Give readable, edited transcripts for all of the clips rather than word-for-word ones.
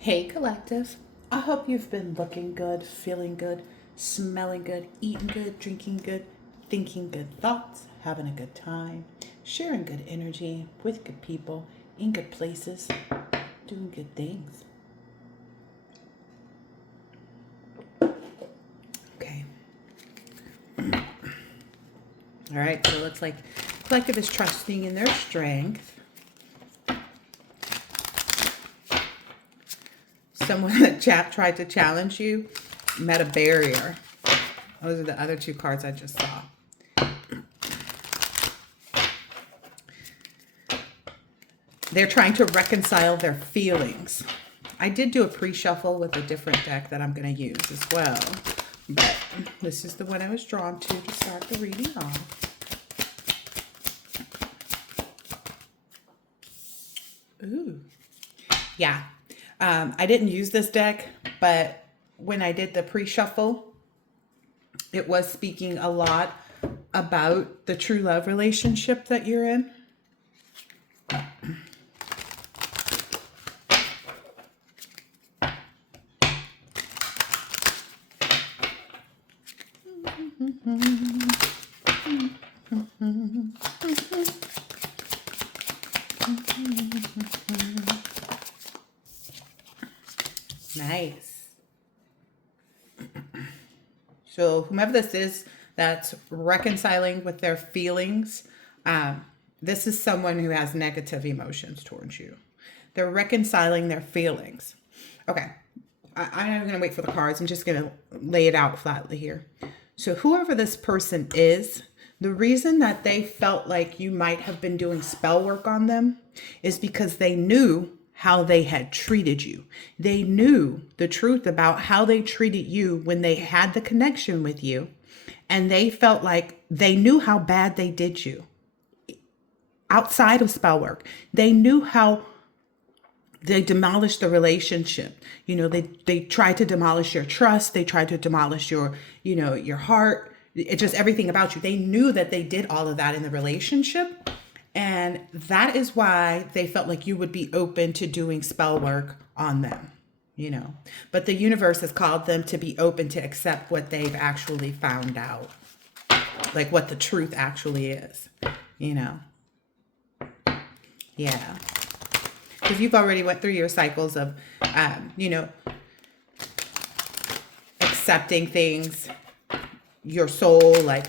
Hey, collective. I hope you've been looking good, feeling good, smelling good, eating good, drinking good, thinking good thoughts, having a good time, sharing good energy with good people, in good places, doing good things. Okay. All right. So it looks like collective is trusting in their strength. Someone that tried to challenge you met a barrier. Those are the other two cards I just saw. They're trying to reconcile their feelings. I did do a pre-shuffle with a different deck that I'm going to use as well. But this is the one I was drawn to start the reading off. Ooh. Yeah. I didn't use this deck, but when I did the pre-shuffle, it was speaking a lot about the true love relationship that you're in. Nice. So whomever this is that's reconciling with their feelings, this is someone who has negative emotions towards you. They're reconciling their feelings. Okay. I'm going to wait for the cards. I'm just going to lay it out flatly here. So whoever this person is, the reason that they felt like you might have been doing spell work on them is because they knew how they had treated you. They knew the truth about how they treated you when they had the connection with you. And they felt like they knew how bad they did you outside of spell work. They knew how they demolished the relationship. They tried to demolish your trust. They tried to demolish your heart. It just everything about you. They knew that they did all of that in the relationship. And that is why they felt like you would be open to doing spell work on them. But the universe has called them to be open to accept what they've actually found out. Like what the truth actually is, you know? Yeah. Because you've already went through your cycles of, accepting things, your soul, like,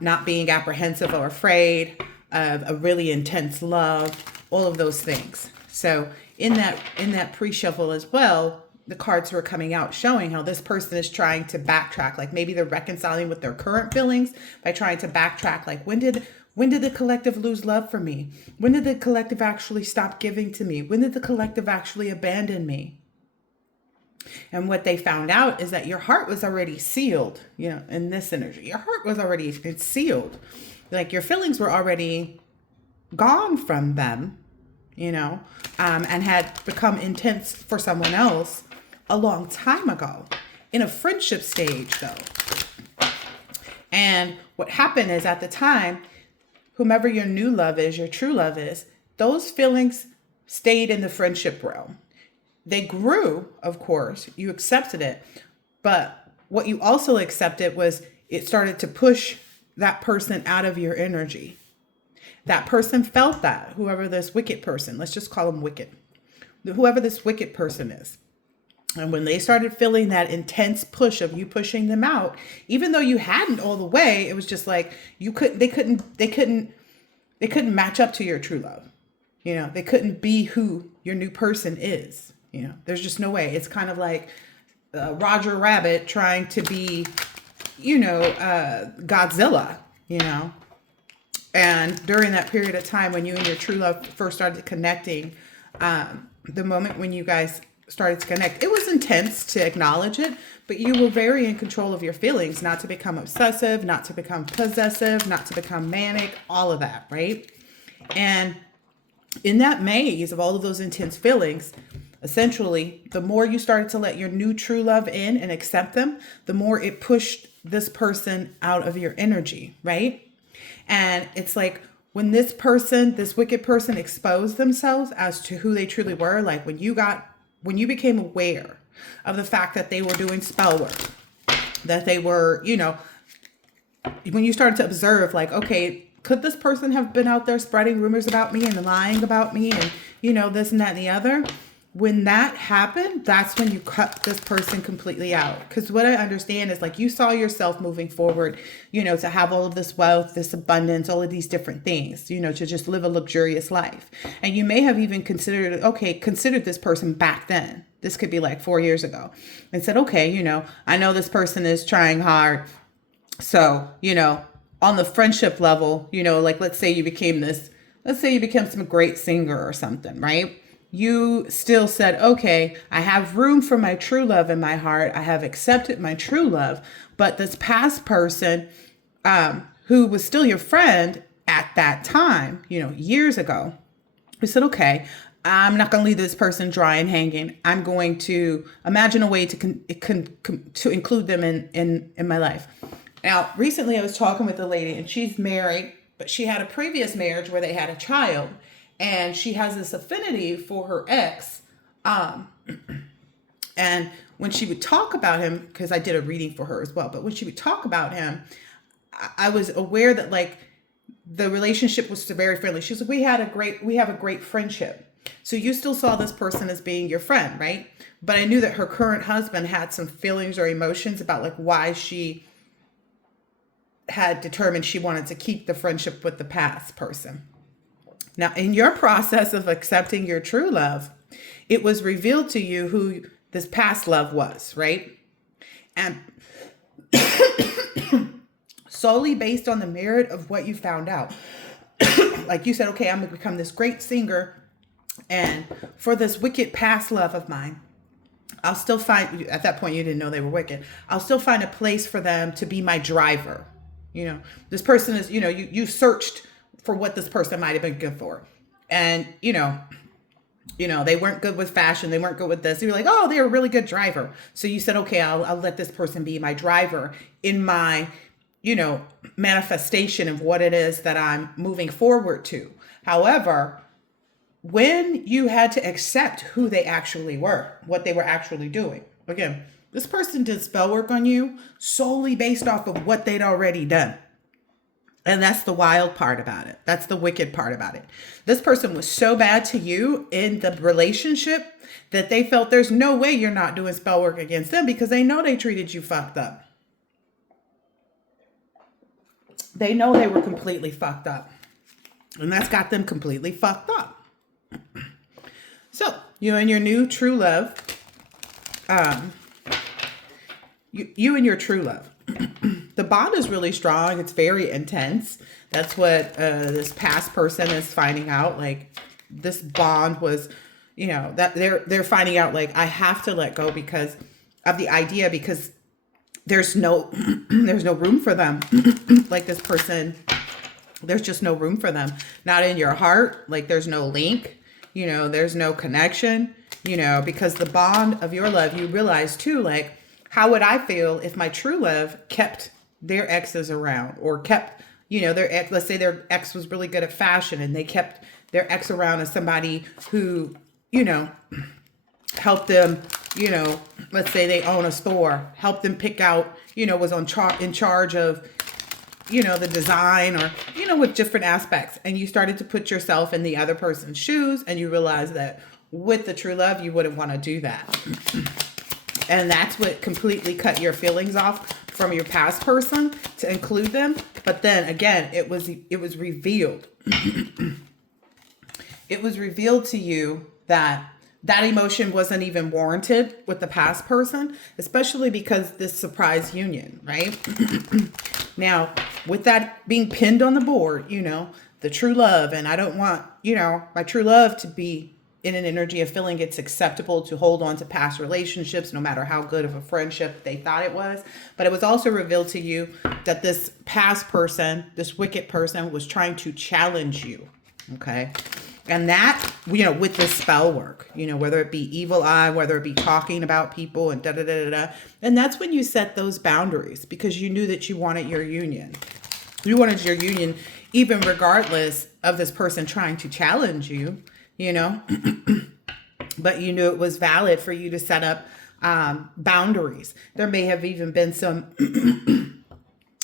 not being apprehensive or afraid of a really intense love, all of those things. So in that pre-shuffle as well, the cards were coming out showing how this person is trying to backtrack. Like maybe they're reconciling with their current feelings by trying to backtrack. Like when did the collective lose love for me? When did the collective actually stop giving to me? When did the collective actually abandon me? And what they found out is that your heart was already sealed, in this energy. Your heart was already sealed. Like your feelings were already gone from them, and had become intense for someone else a long time ago in a friendship stage, though. And what happened is at the time, whomever your new love is, your true love is, those feelings stayed in the friendship realm. They grew, of course, you accepted it. But what you also accepted was it started to push that person out of your energy. That person felt that, whoever this wicked person, let's just call them wicked, whoever this wicked person is. And when they started feeling that intense push of you pushing them out, even though you hadn't all the way, it was just like they couldn't match up to your true love. They couldn't be who your new person is. There's just no way. It's kind of like Roger Rabbit trying to be, Godzilla, And during that period of time when you and your true love first started connecting, the moment when you guys started to connect, it was intense to acknowledge it, but you were very in control of your feelings, not to become obsessive, not to become possessive, not to become manic, all of that, right? And in that maze of all of those intense feelings, essentially, the more you started to let your new true love in and accept them, the more it pushed this person out of your energy, right? And it's like when this person, this wicked person, exposed themselves as to who they truly were, like when you became aware of the fact that they were doing spell work, that they were, when you started to observe, like, okay, could this person have been out there spreading rumors about me and lying about me and, this and that and the other? When that happened, that's when you cut this person completely out. Because what I understand is, like, you saw yourself moving forward, to have all of this wealth, this abundance, all of these different things, to just live a luxurious life. And you may have even considered this person back then. This could be like 4 years ago, and said, okay, I know this person is trying hard. So, on the friendship level, like, let's say you became some great singer or something, right? You still said, okay, I have room for my true love in my heart. I have accepted my true love. But this past person, who was still your friend at that time, years ago, you said, okay, I'm not going to leave this person dry and hanging. I'm going to imagine a way to include them in my life. Now, recently I was talking with a lady, and she's married, but she had a previous marriage where they had a child. And she has this affinity for her ex. And when she would talk about him, because I did a reading for her as well, but when she would talk about him, I was aware that, like, the relationship was very friendly. She's like, we have a great friendship. So you still saw this person as being your friend, right? But I knew that her current husband had some feelings or emotions about, like, why she had determined she wanted to keep the friendship with the past person. Now, in your process of accepting your true love, it was revealed to you who this past love was, right? And solely based on the merit of what you found out. Like you said, okay, I'm going to become this great singer. And for this wicked past love of mine, I'll still find, at that point you didn't know they were wicked, I'll still find a place for them to be my driver. This person is, you searched for what this person might have been good for. And, they weren't good with fashion. They weren't good with this. You were like, oh, they're a really good driver. So you said, okay, I'll let this person be my driver in my, manifestation of what it is that I'm moving forward to. However, when you had to accept who they actually were, what they were actually doing. Again, this person did spell work on you solely based off of what they'd already done. And that's the wild part about it. That's the wicked part about it. This person was so bad to you in the relationship that they felt there's no way you're not doing spell work against them, because they know they treated you fucked up. They know they were completely fucked up. And that's got them completely fucked up. So, you and your new true love, you and your true love. The bond is really strong. It's very intense. That's what this past person is finding out. Like, this bond was, that they're finding out, like, I have to let go because of the idea, because there's no room for them. Like, this person, there's just no room for them. Not in your heart. Like, there's no link. There's no connection. Because the bond of your love, you realize too, like, how would I feel if my true love kept their exes around, or kept, their ex, let's say their ex was really good at fashion and they kept their ex around as somebody who, helped them, let's say they own a store, helped them pick out, was in charge of, the design, or, with different aspects. And you started to put yourself in the other person's shoes, and you realize that with the true love, you wouldn't want to do that. And that's what completely cut your feelings off from your past person to include them. But then again, it was revealed. It was revealed to you that emotion wasn't even warranted with the past person, especially because this surprise union, right? Now, with that being pinned on the board, the true love, and I don't want, my true love to be in an energy of feeling it's acceptable to hold on to past relationships, no matter how good of a friendship they thought it was. But it was also revealed to you that this past person, this wicked person, was trying to challenge you. Okay. And that, with the spell work, whether it be evil eye, whether it be talking about people and da-da-da-da-da. And that's when you set those boundaries, because you knew that you wanted your union. You wanted your union, even regardless of this person trying to challenge you, you know, but you knew it was valid for you to set up boundaries. There may have even been some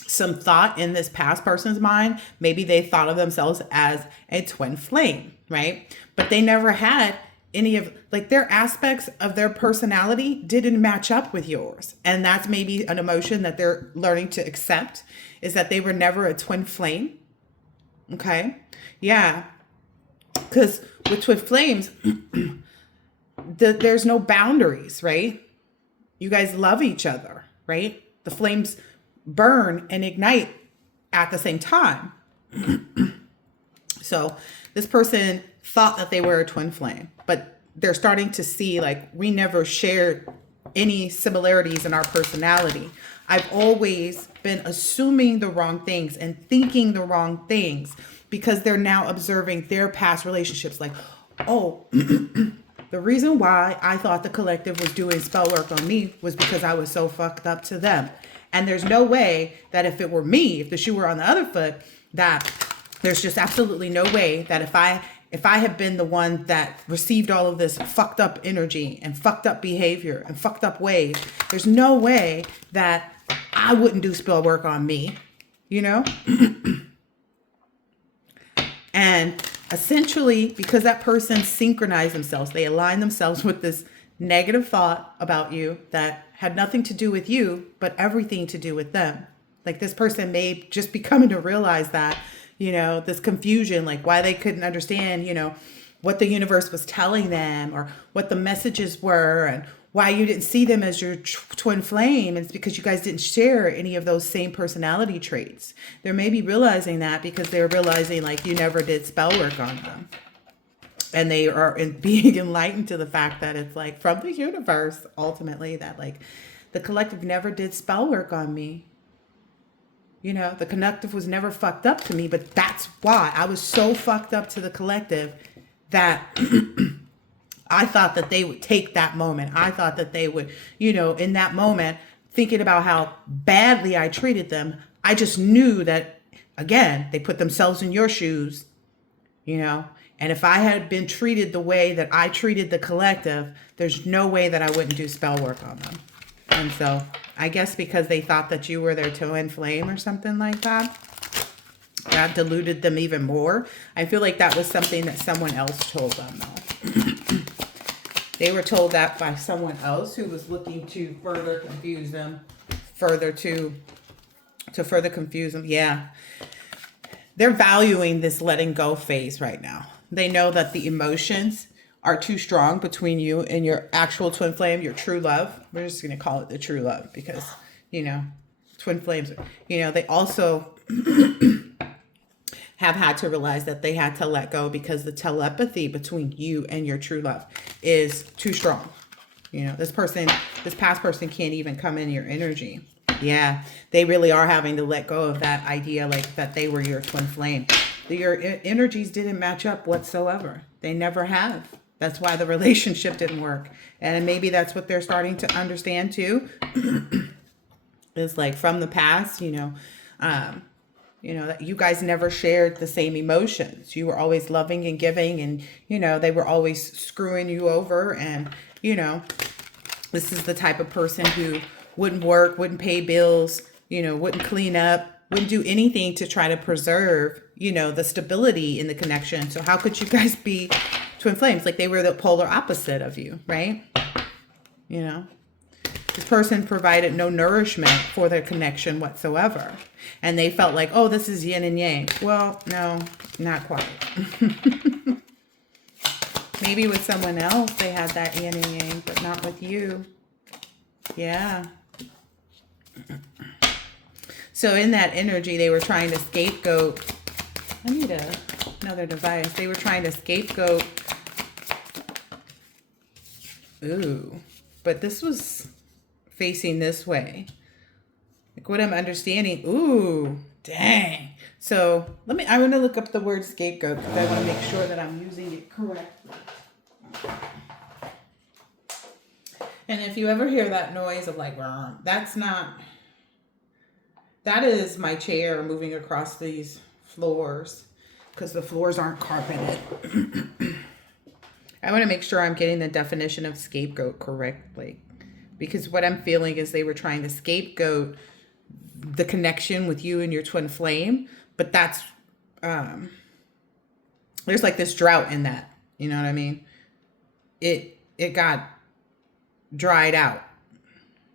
thought in this past person's mind. Maybe they thought of themselves as a twin flame, right? But they never had any of, like, their aspects of their personality didn't match up with yours. And that's maybe an emotion that they're learning to accept, is that they were never a twin flame. Okay. Yeah. Because with twin flames, there's no boundaries, right? You guys love each other, right? The flames burn and ignite at the same time. So this person thought that they were a twin flame, but they're starting to see, like, we never shared any similarities in our personality. I've always been assuming the wrong things and thinking the wrong things, because they're now observing their past relationships. Like, oh, the reason why I thought the collective was doing spell work on me was because I was so fucked up to them. And there's no way that if it were me, if the shoe were on the other foot, that there's just absolutely no way that if I had been the one that received all of this fucked up energy and fucked up behavior and fucked up ways, there's no way that I wouldn't do spell work on me, you know? And essentially, because that person synchronized themselves, they aligned themselves with this negative thought about you that had nothing to do with you, but everything to do with them. Like, this person may just be coming to realize that, you know, this confusion, like why they couldn't understand, you know, what the universe was telling them or what the messages were, and why you didn't see them as your twin flame. It's because you guys didn't share any of those same personality traits. They're maybe realizing that because they're realizing, like, you never did spell work on them. And they are being enlightened to the fact that it's, like, from the universe, ultimately, that, like, the collective never did spell work on me. You know, the collective was never fucked up to me, but that's why I was so fucked up to the collective that I thought that they would take that moment. I thought that they would, you know, in that moment, thinking about how badly I treated them, I just knew that, again, they put themselves in your shoes, you know, and if I had been treated the way that I treated the collective, there's no way that I wouldn't do spell work on them. And so I guess because they thought that you were their twin flame or something like that, that deluded them even more. I feel like that was something that someone else told them, though. They were told that by someone else who was looking to further confuse them, to further confuse them. Yeah. They're valuing this letting go phase right now. They know that the emotions are too strong between you and your actual twin flame, your true love. We're just going to call it the true love because, you know, twin flames, you know, they also have had to realize that they had to let go because the telepathy between you and your true love is too strong. You know, this past person can't even come in your energy. Yeah, they really are having to let go of that idea, like that they were your twin flame. Your energies didn't match up whatsoever. They never have. That's why the relationship didn't work. And maybe that's what they're starting to understand too. Is like from the past, you know, that you guys never shared the same emotions. You were always loving and giving, and, you know, they were always screwing you over. And, you know, this is the type of person who wouldn't work, wouldn't pay bills, you know, wouldn't clean up, wouldn't do anything to try to preserve, you know, the stability in the connection. So how could you guys be twin flames? Like, they were the polar opposite of you, right? You know, this person provided no nourishment for their connection whatsoever. And they felt like, oh, this is yin and yang. Well, no, not quite. Maybe with someone else they had that yin and yang, but not with you. Yeah. So in that energy, they were trying to scapegoat. I need another device. They were trying to scapegoat. Ooh, but this was facing this way. Like, what I'm understanding. Ooh, dang. So I want to look up the word scapegoat because I want to make sure that I'm using it correctly. And if you ever hear that noise of like, that's not That is my chair moving across these floors because the floors aren't carpeted. I want to make sure I'm getting the definition of scapegoat correctly, because what I'm feeling is they were trying to scapegoat the connection with you and your twin flame, but that's there's like this drought in that. You know what I mean? It got dried out.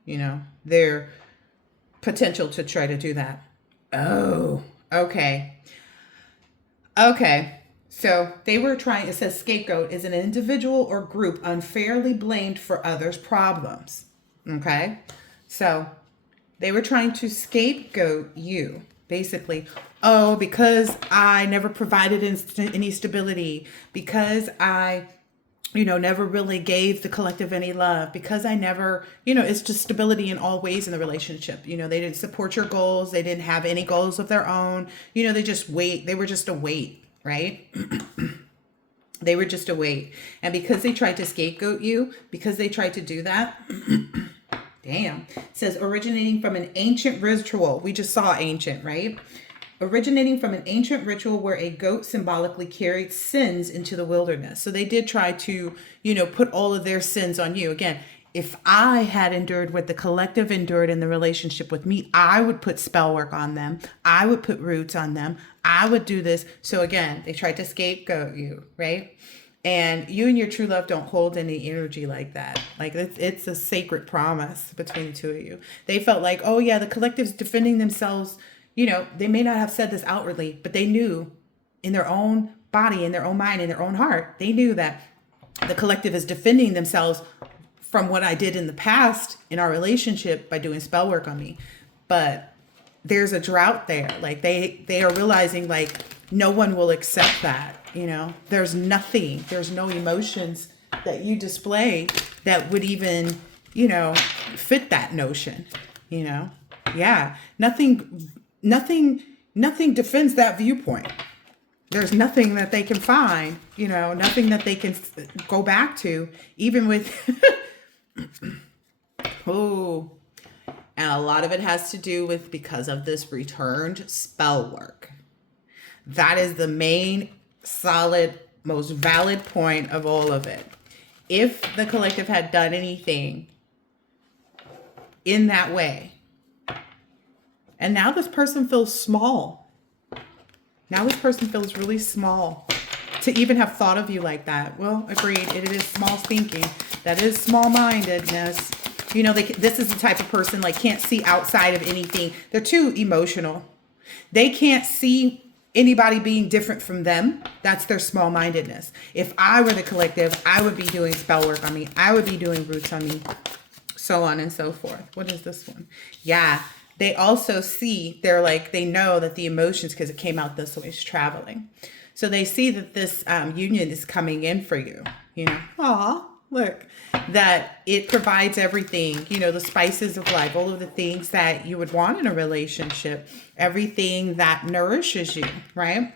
You know, their potential to try to do that. Oh, okay. Okay. So they were trying, it says scapegoat is an individual or group unfairly blamed for others' problems. Okay. So they were trying to scapegoat you, basically. Oh, because I never provided any stability, because I, never really gave the collective any love, because I never, it's just stability in all ways in the relationship. They didn't support your goals. They didn't have any goals of their own. They just wait. They were just a weight, right? They were just a weight. And because they tried to scapegoat you, because they tried to do that, damn, it says originating from an ancient ritual. We just saw ancient, right? Originating from an ancient ritual where a goat symbolically carried sins into the wilderness. So they did try to, put all of their sins on you. Again, if I had endured what the collective endured in the relationship with me, I would put spell work on them. I would put roots on them. I would do this. So again, they tried to scapegoat you, right? And you and your true love don't hold any energy like that. Like it's a sacred promise between the two of you. They felt like, oh yeah, the collective's defending themselves. They may not have said this outwardly, but they knew in their own body, in their own mind, in their own heart, they knew that the collective is defending themselves from what I did in the past in our relationship by doing spell work on me. But there's a drought there. Like they are realizing like no one will accept that. There's nothing, there's no emotions that you display that would even, fit that notion, yeah, nothing defends that viewpoint. There's nothing that they can find, nothing that they can go back to, even with, oh, and a lot of it has to do with because of this returned spell work. That is the main, solid, most valid point of all of it. If the collective had done anything in that way, and now this person feels small. Now this person feels really small to even have thought of you like that. Well, agreed. It is small thinking. That is small-mindedness. This is the type of person like can't see outside of anything. They're too emotional. They can't see anybody being different from them. That's their small-mindedness. If I were the collective, I would be doing spell work on me. I would be doing roots on me, so on and so forth. What is this one? Yeah. They also see, they know that the emotions, because it came out this way, is traveling. So they see that this union is coming in for you, aw, look, that it provides everything, the spices of life, all of the things that you would want in a relationship, everything that nourishes you, right?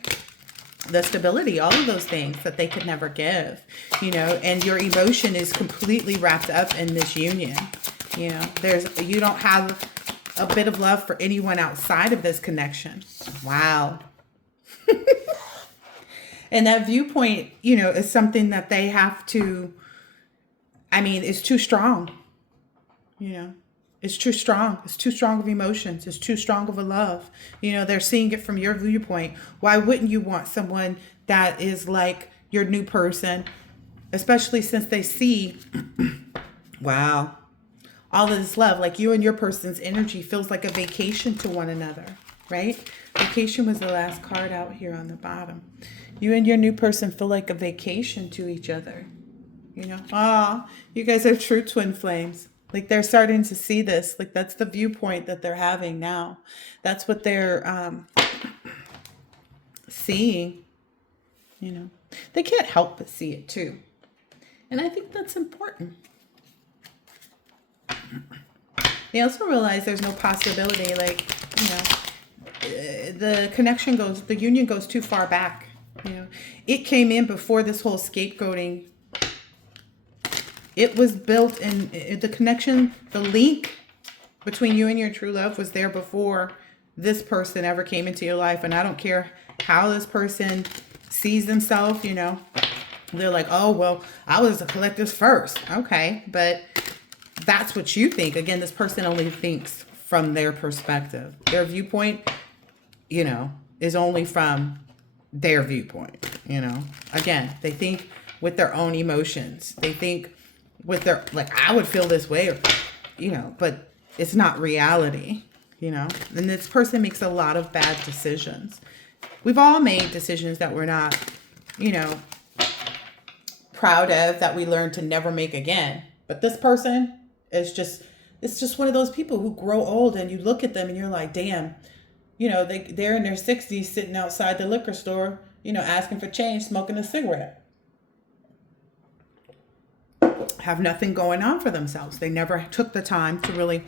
The stability, all of those things that they could never give, and your emotion is completely wrapped up in this union. You don't have a bit of love for anyone outside of this connection. Wow. And that viewpoint, is something that they have to, it's too strong. It's too strong. It's too strong of emotions. It's too strong of a love. They're seeing it from your viewpoint. Why wouldn't you want someone that is like your new person, especially since they see, wow, all of this love, like you and your person's energy feels like a vacation to one another, right? Vacation was the last card out here on the bottom. You and your new person feel like a vacation to each other. You guys are true twin flames. Like they're starting to see this. Like that's the viewpoint that they're having now. That's what they're seeing. They can't help but see it too. And I think that's important. They also realize there's no possibility, the union goes too far back. It came in before this whole scapegoating. It was built in the connection, the link between you and your true love was there before this person ever came into your life, and I don't care how this person sees themselves, they're like, oh, well, I was a collective first. Okay, but that's what you think. Again, this person only thinks from their perspective. Their viewpoint, is only from their viewpoint, Again, they think with their own emotions. They think with their, like, I would feel this way, or, but it's not reality, And this person makes a lot of bad decisions. We've all made decisions that we're not, proud of, that we learned to never make again. But this person is it's just one of those people who grow old, and you look at them and you're like, damn, they're in their 60s sitting outside the liquor store, asking for change, smoking a cigarette. Have nothing going on for themselves. They never took the time to really,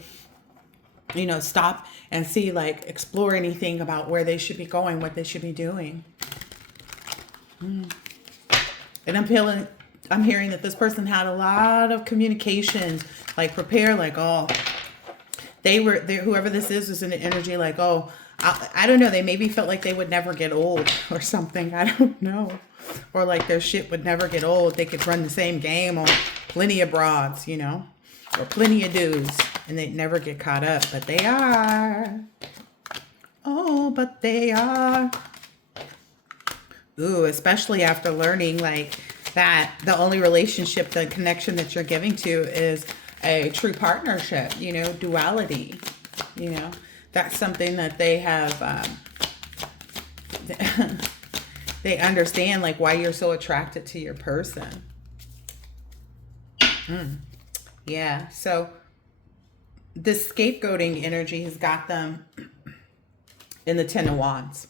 stop and see, like, explore anything about where they should be going, what they should be doing. And I'm hearing that this person had a lot of communications, like, prepare, like, oh, they were there, whoever this is was in an energy like, oh, I don't know, they maybe felt like they would never get old or something. I don't know. Or like their shit would never get old. They could run the same game on plenty of broads, or plenty of dudes, and they'd never get caught up. But they are. Oh, but they are. Ooh, especially after learning, like, that the only relationship, the connection that you're giving to is a true partnership, duality, That's something that they have, they understand, like, why you're so attracted to your person. Yeah, so this scapegoating energy has got them in the Ten of Wands,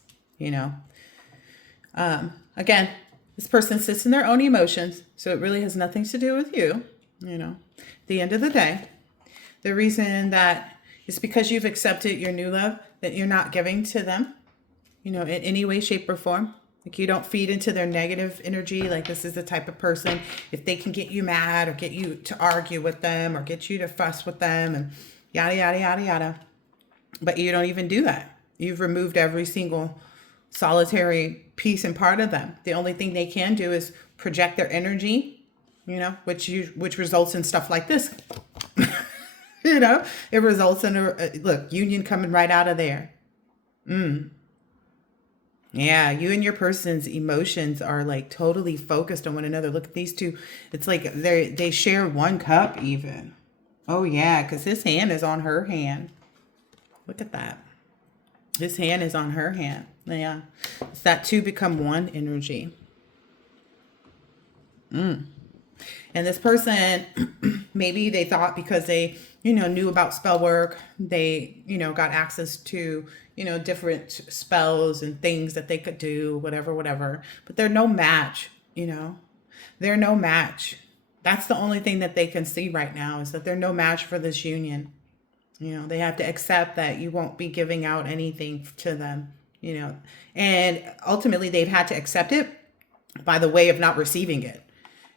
Again, this person sits in their own emotions, so it really has nothing to do with you, At the end of the day, the reason that it's because you've accepted your new love that you're not giving to them, in any way, shape, or form. Like, you don't feed into their negative energy. Like, this is the type of person, if they can get you mad or get you to argue with them or get you to fuss with them and yada, yada, yada, yada. But you don't even do that. You've removed every single solitary piece and part of them. The only thing they can do is project their energy, which results in stuff like this. It results in look, union coming right out of there. Yeah, you and your person's emotions are, like, totally focused on one another. Look at these two. It's like they share one cup even. Oh yeah, because his hand is on her hand. Look at that. His hand is on her hand. Yeah. It's that two become one energy. And this person, maybe they thought because they, knew about spell work, they, got access to, different spells and things that they could do, whatever. But they're no match, They're no match. That's the only thing that they can see right now, is that they're no match for this union. They have to accept that you won't be giving out anything to them, and ultimately they've had to accept it by the way of not receiving it.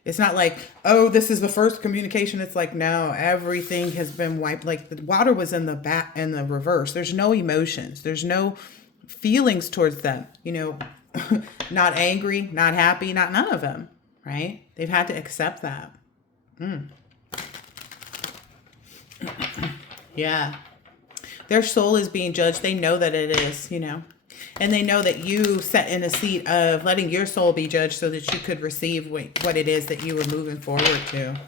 It's not like, oh, this is the first communication. It's like, no, everything has been wiped. Like, the water was in the reverse. There's no emotions. There's no feelings towards them, not angry, not happy, not none of them, right? They've had to accept that. Yeah. Their soul is being judged. They know that it is, and they know that you sat in a seat of letting your soul be judged so that you could receive what it is that you were moving forward to.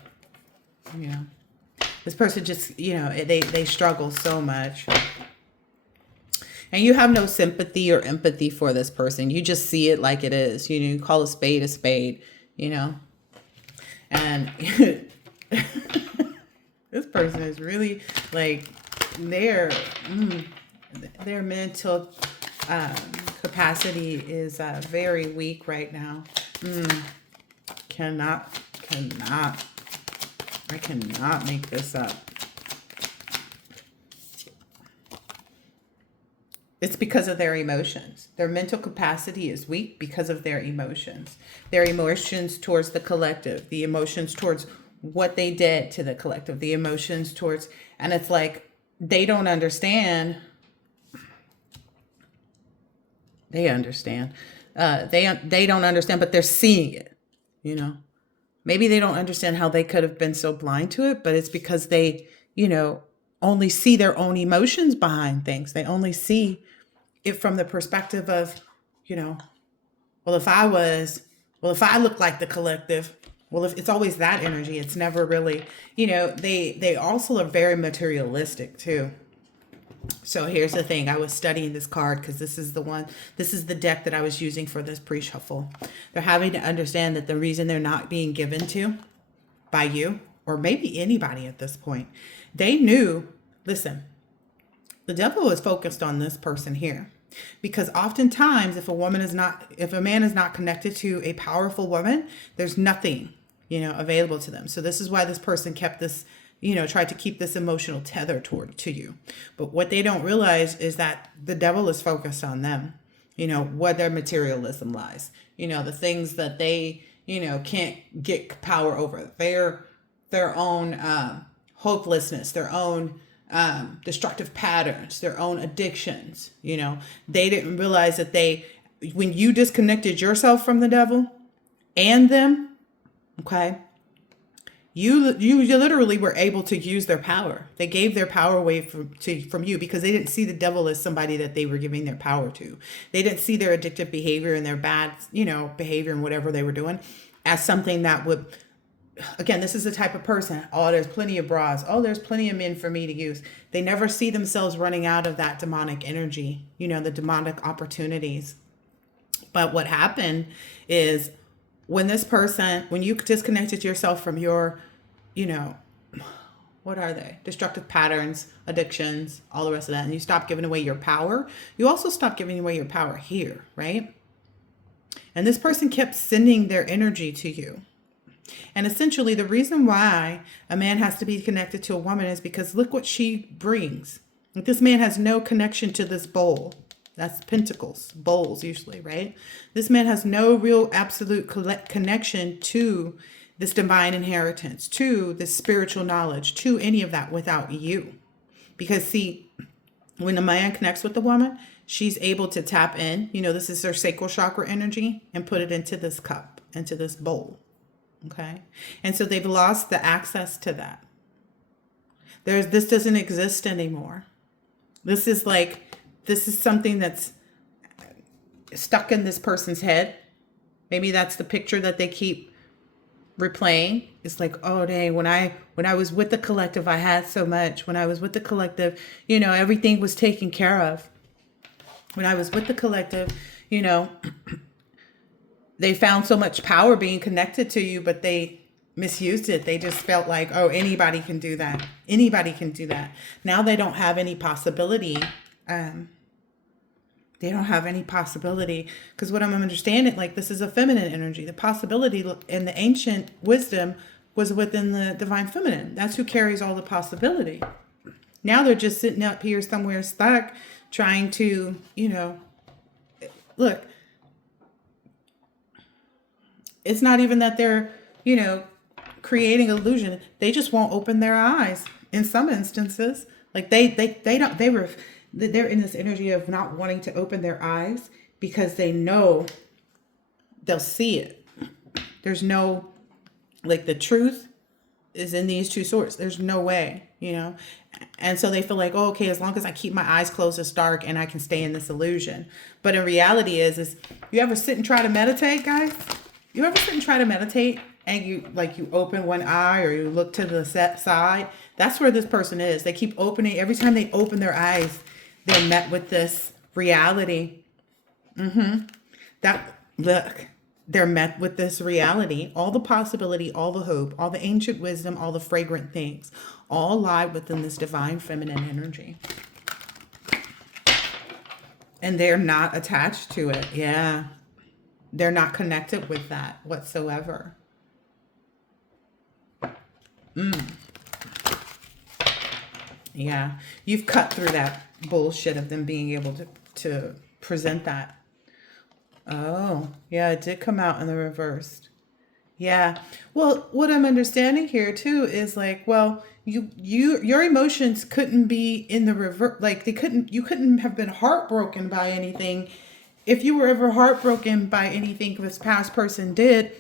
This person just, they struggle so much. And you have no sympathy or empathy for this person. You just see it like it is. You call a spade, And this person is really, like, their mental capacity is very weak right now. I cannot make this up. It's because of their emotions. Their mental capacity is weak because of their emotions. Their emotions towards the collective, the emotions towards what they did to the collective, the emotions towards, and it's like, they don't understand They understand. They don't understand, but they're seeing it. You know, maybe they don't understand how they could have been so blind to it, but it's because they, only see their own emotions behind things. They only see it from the perspective of, you know, well, if I look like the collective, well, if it's always that energy, it's never really, they also are very materialistic too. So here's the thing. I was studying this card because this is the deck that I was using for this pre-shuffle. They're having to understand that the reason they're not being given to by you, or maybe anybody at this point, they knew, listen, the devil is focused on this person here. Because oftentimes if a man is not connected to a powerful woman, there's nothing, available to them. So this is why this person kept this, tried to keep this emotional tether to you. But what they don't realize is that the devil is focused on them, where their materialism lies, the things that they, can't get power over, their own hopelessness, their own destructive patterns, their own addictions. They didn't realize that when you disconnected yourself from the devil and them, okay, you literally were able to use their power. They gave their power away from you because they didn't see the devil as somebody that they were giving their power to. They didn't see their addictive behavior and their bad, behavior and whatever they were doing as something that would, again, this is the type of person, oh, there's plenty of bras. Oh, there's plenty of men for me to use. They never see themselves running out of that demonic energy, the demonic opportunities. But what happened is when you disconnected yourself from your, what are they? Destructive patterns, addictions, all the rest of that. And you stop giving away your power. You also stop giving away your power here, right? And this person kept sending their energy to you. And essentially the reason why a man has to be connected to a woman is because look what she brings. Like, this man has no connection to this bowl. That's pentacles, bowls usually, right? This man has no real absolute connection to this divine inheritance, to this spiritual knowledge, to any of that without you. Because see, when a man connects with the woman, she's able to tap in, this is her sacral chakra energy, and put it into this cup, into this bowl. Okay. And so they've lost the access to that. This doesn't exist anymore. This is something that's stuck in this person's head. Maybe that's the picture that they keep replaying. It's like, oh, dang, when I was with the collective, I had so much. When I was with the collective, everything was taken care of. When I was with the collective, they found so much power being connected to you, but they misused it. They just felt like, oh, anybody can do that. Anybody can do that. Now they don't have any possibility. They don't have any possibility because what I'm understanding, like, this is a feminine energy. The possibility in the ancient wisdom was within the divine feminine. That's who carries all the possibility. Now they're just sitting up here somewhere stuck trying to, look, it's not even that they're, creating illusion. They just won't open their eyes in some instances. Like they're in this energy of not wanting to open their eyes because they know they'll see it. There's no, like, the truth is in these two swords. There's no way, and so they feel like, oh, okay, as long as I keep my eyes closed, it's dark and I can stay in this illusion. But in reality is you ever sit and try to meditate, guys? You ever sit and try to meditate and you open one eye or you look to the side? That's where this person is. They keep opening. Every time they open their eyes, they're met with this reality. They're met with this reality. All the possibility, all the hope, all the ancient wisdom, all the fragrant things, all lie within this divine feminine energy. And they're not attached to it. Yeah. They're not connected with that whatsoever. Yeah. You've cut through that bullshit of them being able to present that. Oh, yeah, it did come out in the reversed. Yeah. Well, what I'm understanding here too is like, well, your emotions couldn't be in the reverse. Like you couldn't have been heartbroken by anything if you were ever heartbroken by anything this past person did,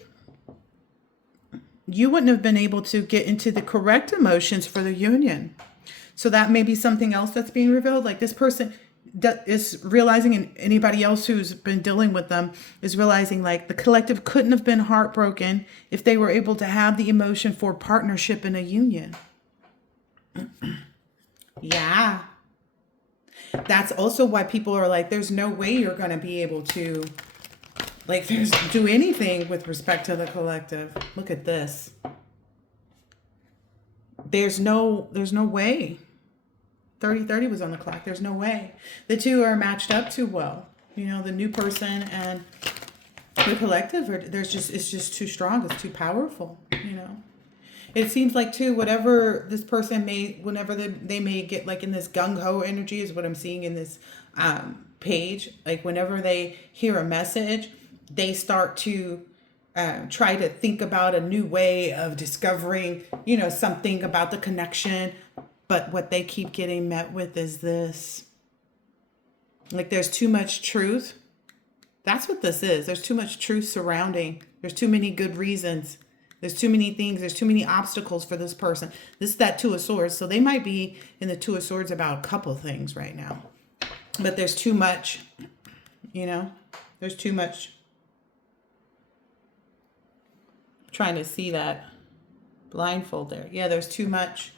you wouldn't have been able to get into the correct emotions for the union. So that may be something else that's being revealed. Like this person is realizing, and anybody else who's been dealing with them is realizing, like the collective couldn't have been heartbroken if they were able to have the emotion for partnership in a union. Yeah. That's also why people are like, there's no way you're going to be able to like do anything with respect to the collective. Look at this. There's no way. 30-30 was on the clock. There's no way. The two are matched up too well. You know, the new person and the collective it's just too strong. It's too powerful, you know. It seems like too, whatever this person whenever they may get like in this gung-ho energy is what I'm seeing in this page. Like whenever they hear a message, they start to try to think about a new way of discovering, you know, something about the connection. But what they keep getting met with is this. Like there's too much truth. That's what this is. There's too much truth surrounding. There's too many good reasons. There's too many things. There's too many obstacles for this person. This is that Two of Swords. So they might be in the Two of Swords about a couple things right now. But there's too much, you know. There's too much. I'm trying to see that blindfold there. Yeah, there's too much.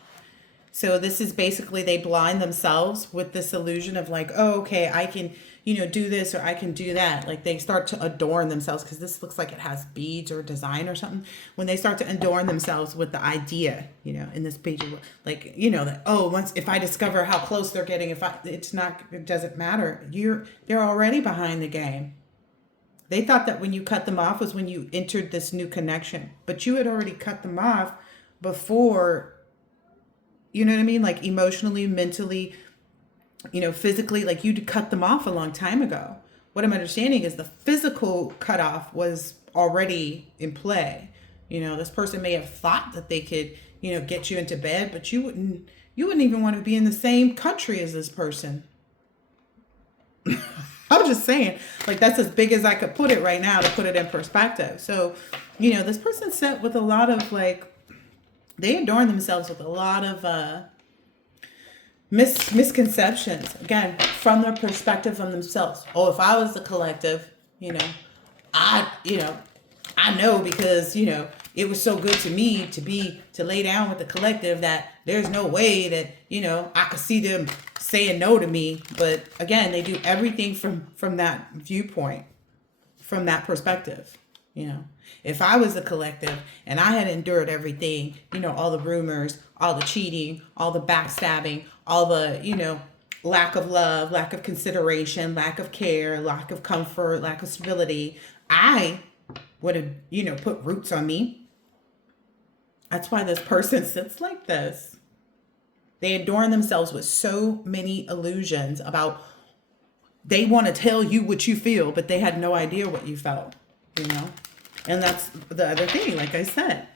So this is basically they blind themselves with this illusion of like, oh, okay, I can, you know, do this or I can do that. Like they start to adorn themselves because this looks like it has beads or design or something. When they start to adorn themselves with the idea, you know, in this page, like, you know, that, oh, once if I discover how close they're getting, it doesn't matter. They're already behind the game. They thought that when you cut them off was when you entered this new connection, but you had already cut them off before. You know what I mean? Like emotionally, mentally, you know, physically, like you'd cut them off a long time ago. What I'm understanding is the physical cutoff was already in play. You know, this person may have thought that they could, you know, get you into bed, but you wouldn't even want to be in the same country as this person. I'm just saying, like, that's as big as I could put it right now to put it in perspective. So, you know, this person set with a lot of like, they adorn themselves with a lot of misconceptions, again, from their perspective on themselves. Oh, if I was the collective, you know, I know because, you know, it was so good to me to lay down with the collective that there's no way that, you know, I could see them saying no to me. But again, they do everything from that viewpoint, from that perspective. You know, if I was a collective and I had endured everything, you know, all the rumors, all the cheating, all the backstabbing, all the, you know, lack of love, lack of consideration, lack of care, lack of comfort, lack of stability, I would have, you know, put roots on me. That's why this person sits like this. They adorn themselves with so many illusions about they want to tell you what you feel, but they had no idea what you felt. You know, and that's the other thing. Like I said,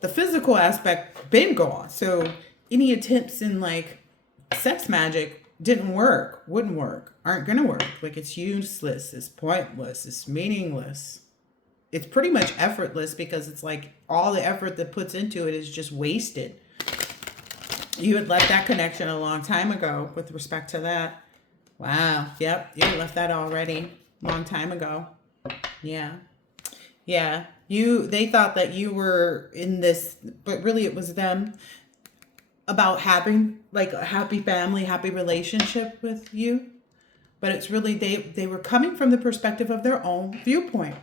the physical aspect been gone. So any attempts in like sex magic wouldn't work, aren't gonna work. Like it's useless, it's pointless, it's meaningless. It's pretty much effortless because it's like all the effort that puts into it is just wasted. You had left that connection a long time ago with respect to that. Wow. Yep. You left that already long time ago. Yeah. Yeah. They thought that you were in this, but really it was them about having like a happy family, happy relationship with you. But it's really, they were coming from the perspective of their own viewpoint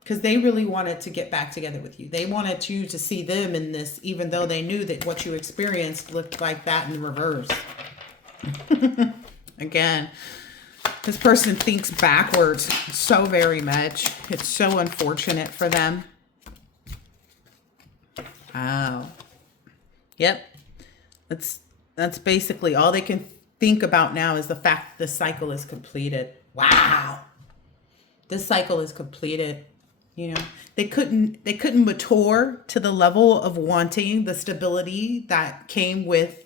because they really wanted to get back together with you. They wanted you to see them in this, even though they knew that what you experienced looked like that in reverse. Again, this person thinks backwards so very much. It's so unfortunate for them. Oh. Yep. That's basically all they can think about now is the fact that the cycle is completed. Wow. This cycle is completed. You know, they couldn't mature to the level of wanting the stability that came with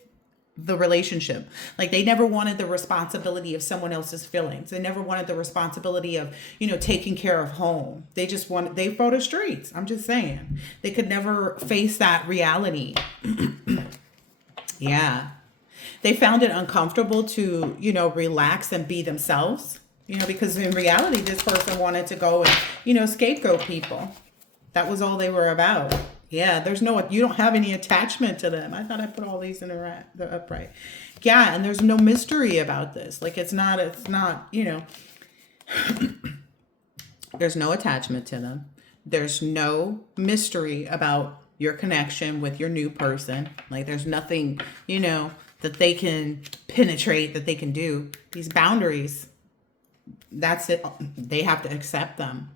the relationship. Like they never wanted the responsibility of someone else's feelings. They never wanted the responsibility of, taking care of home. They fought the streets. I'm just saying. They could never face that reality. Yeah. They found it uncomfortable to, relax and be themselves, because in reality, this person wanted to go and, scapegoat people. That was all they were about. Yeah, you don't have any attachment to them. I thought I put all these in the upright. Yeah, and there's no mystery about this. Like it's not, there's no attachment to them. There's no mystery about your connection with your new person. Like there's nothing, that they can penetrate, that they can do. These boundaries, that's it. They have to accept them.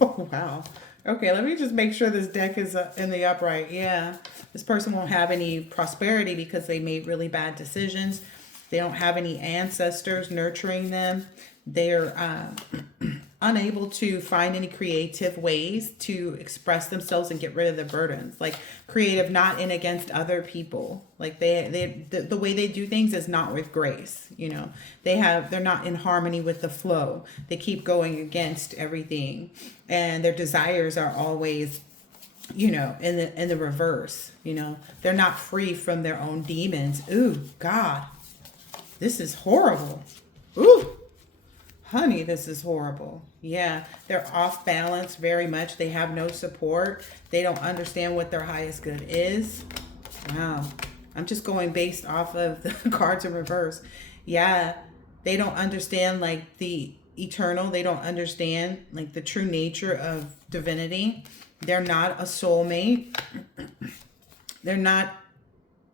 Oh, wow. Okay, let me just make sure this deck is in the upright. Yeah, this person won't have any prosperity because they made really bad decisions. They don't have any ancestors nurturing them. They're unable to find any creative ways to express themselves and get rid of the burdens. Like creative, not in against other people. Like the way they do things is not with grace. They're not in harmony with the flow. They keep going against everything, and their desires are always, in the reverse. They're not free from their own demons. Ooh, God, this is horrible. Ooh. Honey, this is horrible. Yeah, they're off balance very much. They have no support. They don't understand what their highest good is. Wow. I'm just going based off of the cards in reverse. Yeah, they don't understand like the eternal. They don't understand like the true nature of divinity. They're not a soulmate. They're not,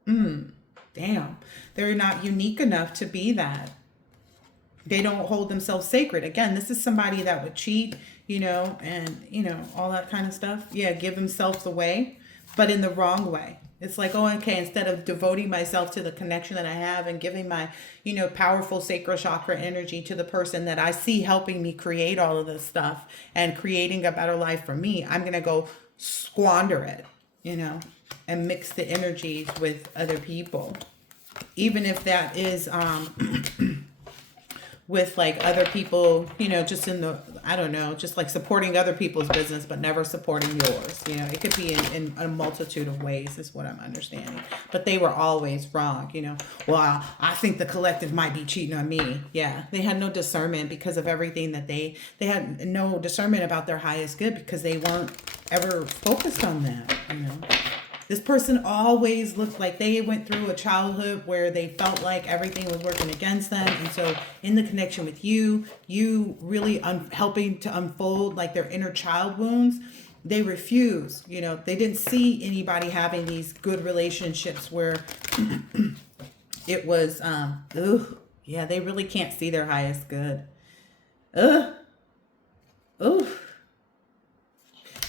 they're not unique enough to be that. They don't hold themselves sacred. Again, this is somebody that would cheat, and, all that kind of stuff. Yeah, give themselves away, but in the wrong way. It's like, oh, okay, instead of devoting myself to the connection that I have and giving my, powerful sacral chakra energy to the person that I see helping me create all of this stuff and creating a better life for me, I'm going to go squander it, and mix the energies with other people. Even if that is, with like other people, just in the, I don't know, just like supporting other people's business, but never supporting yours. It could be in a multitude of ways is what I'm understanding. But they were always wrong, Well, I think the collective might be cheating on me. Yeah, they had no discernment because of everything that they had no discernment about their highest good because they weren't ever focused on that, This person always looked like they went through a childhood where they felt like everything was working against them. And so in the connection with you really helping to unfold like their inner child wounds, they refuse. They didn't see anybody having these good relationships where it was, they really can't see their highest good.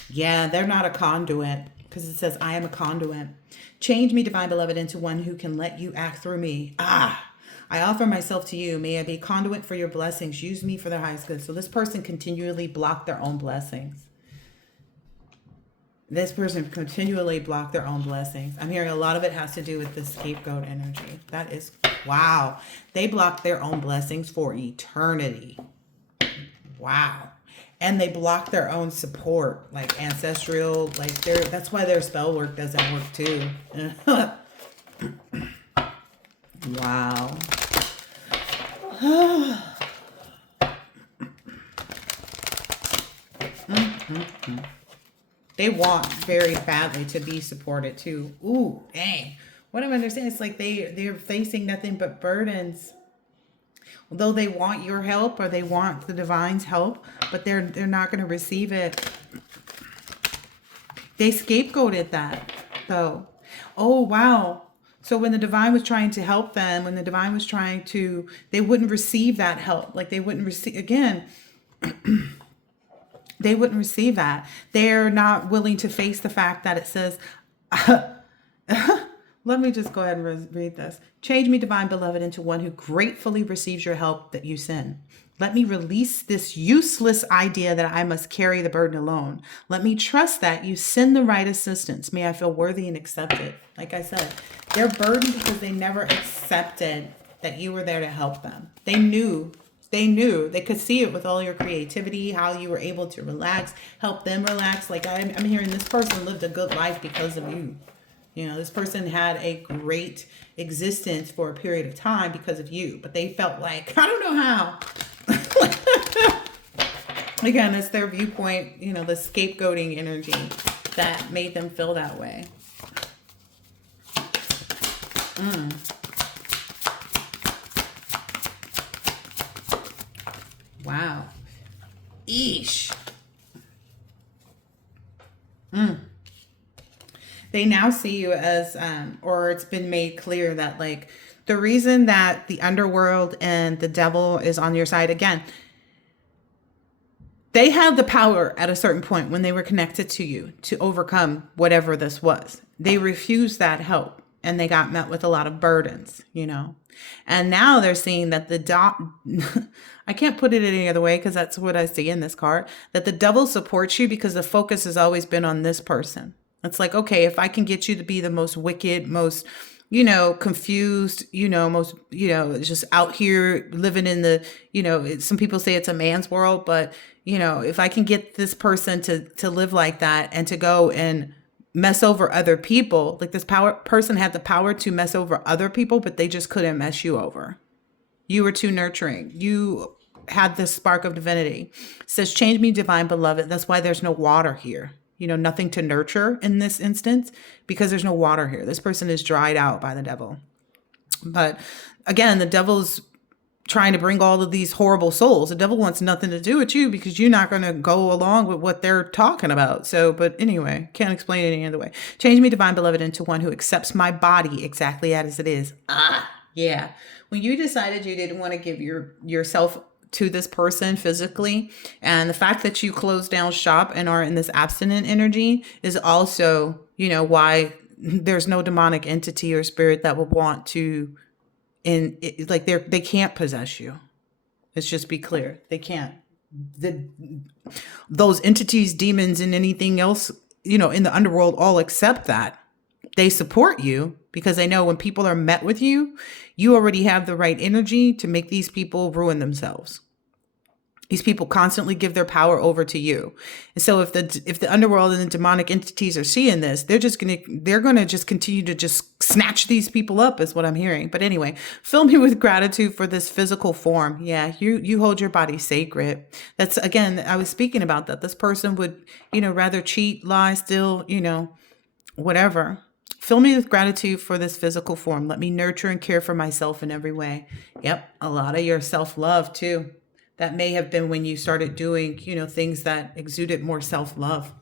Yeah, they're not a conduit. Because it says, I am a conduit. Change me, divine beloved, into one who can let you act through me. I offer myself to you. May I be a conduit for your blessings. Use me for their highest good. So this person continually blocked their own blessings. This person continually blocked their own blessings. I'm hearing a lot of it has to do with the scapegoat energy. That is, wow. They blocked their own blessings for eternity. Wow. And they block their own support, like ancestral, like that's why their spell work doesn't work too. Wow. They want very badly to be supported too. Ooh, dang. What I'm understanding is like they're facing nothing but burdens. Although they want your help or they want the divine's help, but they're not going to receive it. They scapegoated that, though. Oh, wow. So when the divine was trying to help them, when the divine was trying to, they wouldn't receive that help. Like they wouldn't receive, again, they wouldn't receive that. They're not willing to face the fact that it says, let me just go ahead and read this. Change me, divine beloved, into one who gratefully receives your help that you send. Let me release this useless idea that I must carry the burden alone. Let me trust that you send the right assistance. May I feel worthy and accepted. Like I said, they're burdened because they never accepted that you were there to help them. They could see it with all your creativity, how you were able to relax, help them relax. Like I'm hearing this person lived a good life because of you. You know, this person had a great existence for a period of time because of you, but they felt like, I don't know how. Again, it's their viewpoint, you know, the scapegoating energy that made them feel that way. Wow. Eesh. They now see you as, or it's been made clear that, like, the reason that the underworld and the devil is on your side, again, they had the power at a certain point when they were connected to you to overcome whatever this was. They refused that help and they got met with a lot of burdens, you know. And now they're seeing that I can't put it any other way because that's what I see in this card, that the devil supports you because the focus has always been on this person. It's like, okay, if I can get you to be the most wicked, most, you know, confused, you know, most, you know, just out here living in the, you know, some people say it's a man's world, but, you know, if I can get this person to live like that and to go and mess over other people, like this person had the power to mess over other people, but they just couldn't mess you over. You were too nurturing. You had this spark of divinity. It says, change me, divine beloved. That's why there's no water here. You know, nothing to nurture in this instance because there's no water here. This person is dried out by the devil. But again, the devil's trying to bring all of these horrible souls. The devil wants nothing to do with you because you're not going to go along with what they're talking about. So, but anyway, can't explain it any other way. Change me, divine beloved, into one who accepts my body exactly as it is. Yeah. When you decided you didn't want to give yourself to this person physically, and the fact that you closed down shop and are in this abstinent energy is also, you know, why there's no demonic entity or spirit that would want to, like they can't possess you. Let's just be clear. They can't. Those entities, demons, and anything else, you know, in the underworld all accept that. They support you because they know when people are met with you, you already have the right energy to make these people ruin themselves. These people constantly give their power over to you. And so if the underworld and the demonic entities are seeing this, they're going to just continue to just snatch these people up is what I'm hearing. But anyway, fill me with gratitude for this physical form. Yeah, you hold your body sacred. That's, again, I was speaking about that. This person would, you know, rather cheat, lie, steal, you know, whatever. Fill me with gratitude for this physical form. Let me nurture and care for myself in every way. Yep, a lot of your self-love too. That may have been when you started doing, you know, things that exuded more self-love.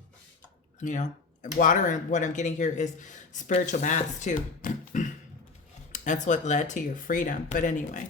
You know, water, and what I'm getting here is spiritual baths too. That's what led to your freedom. But anyway,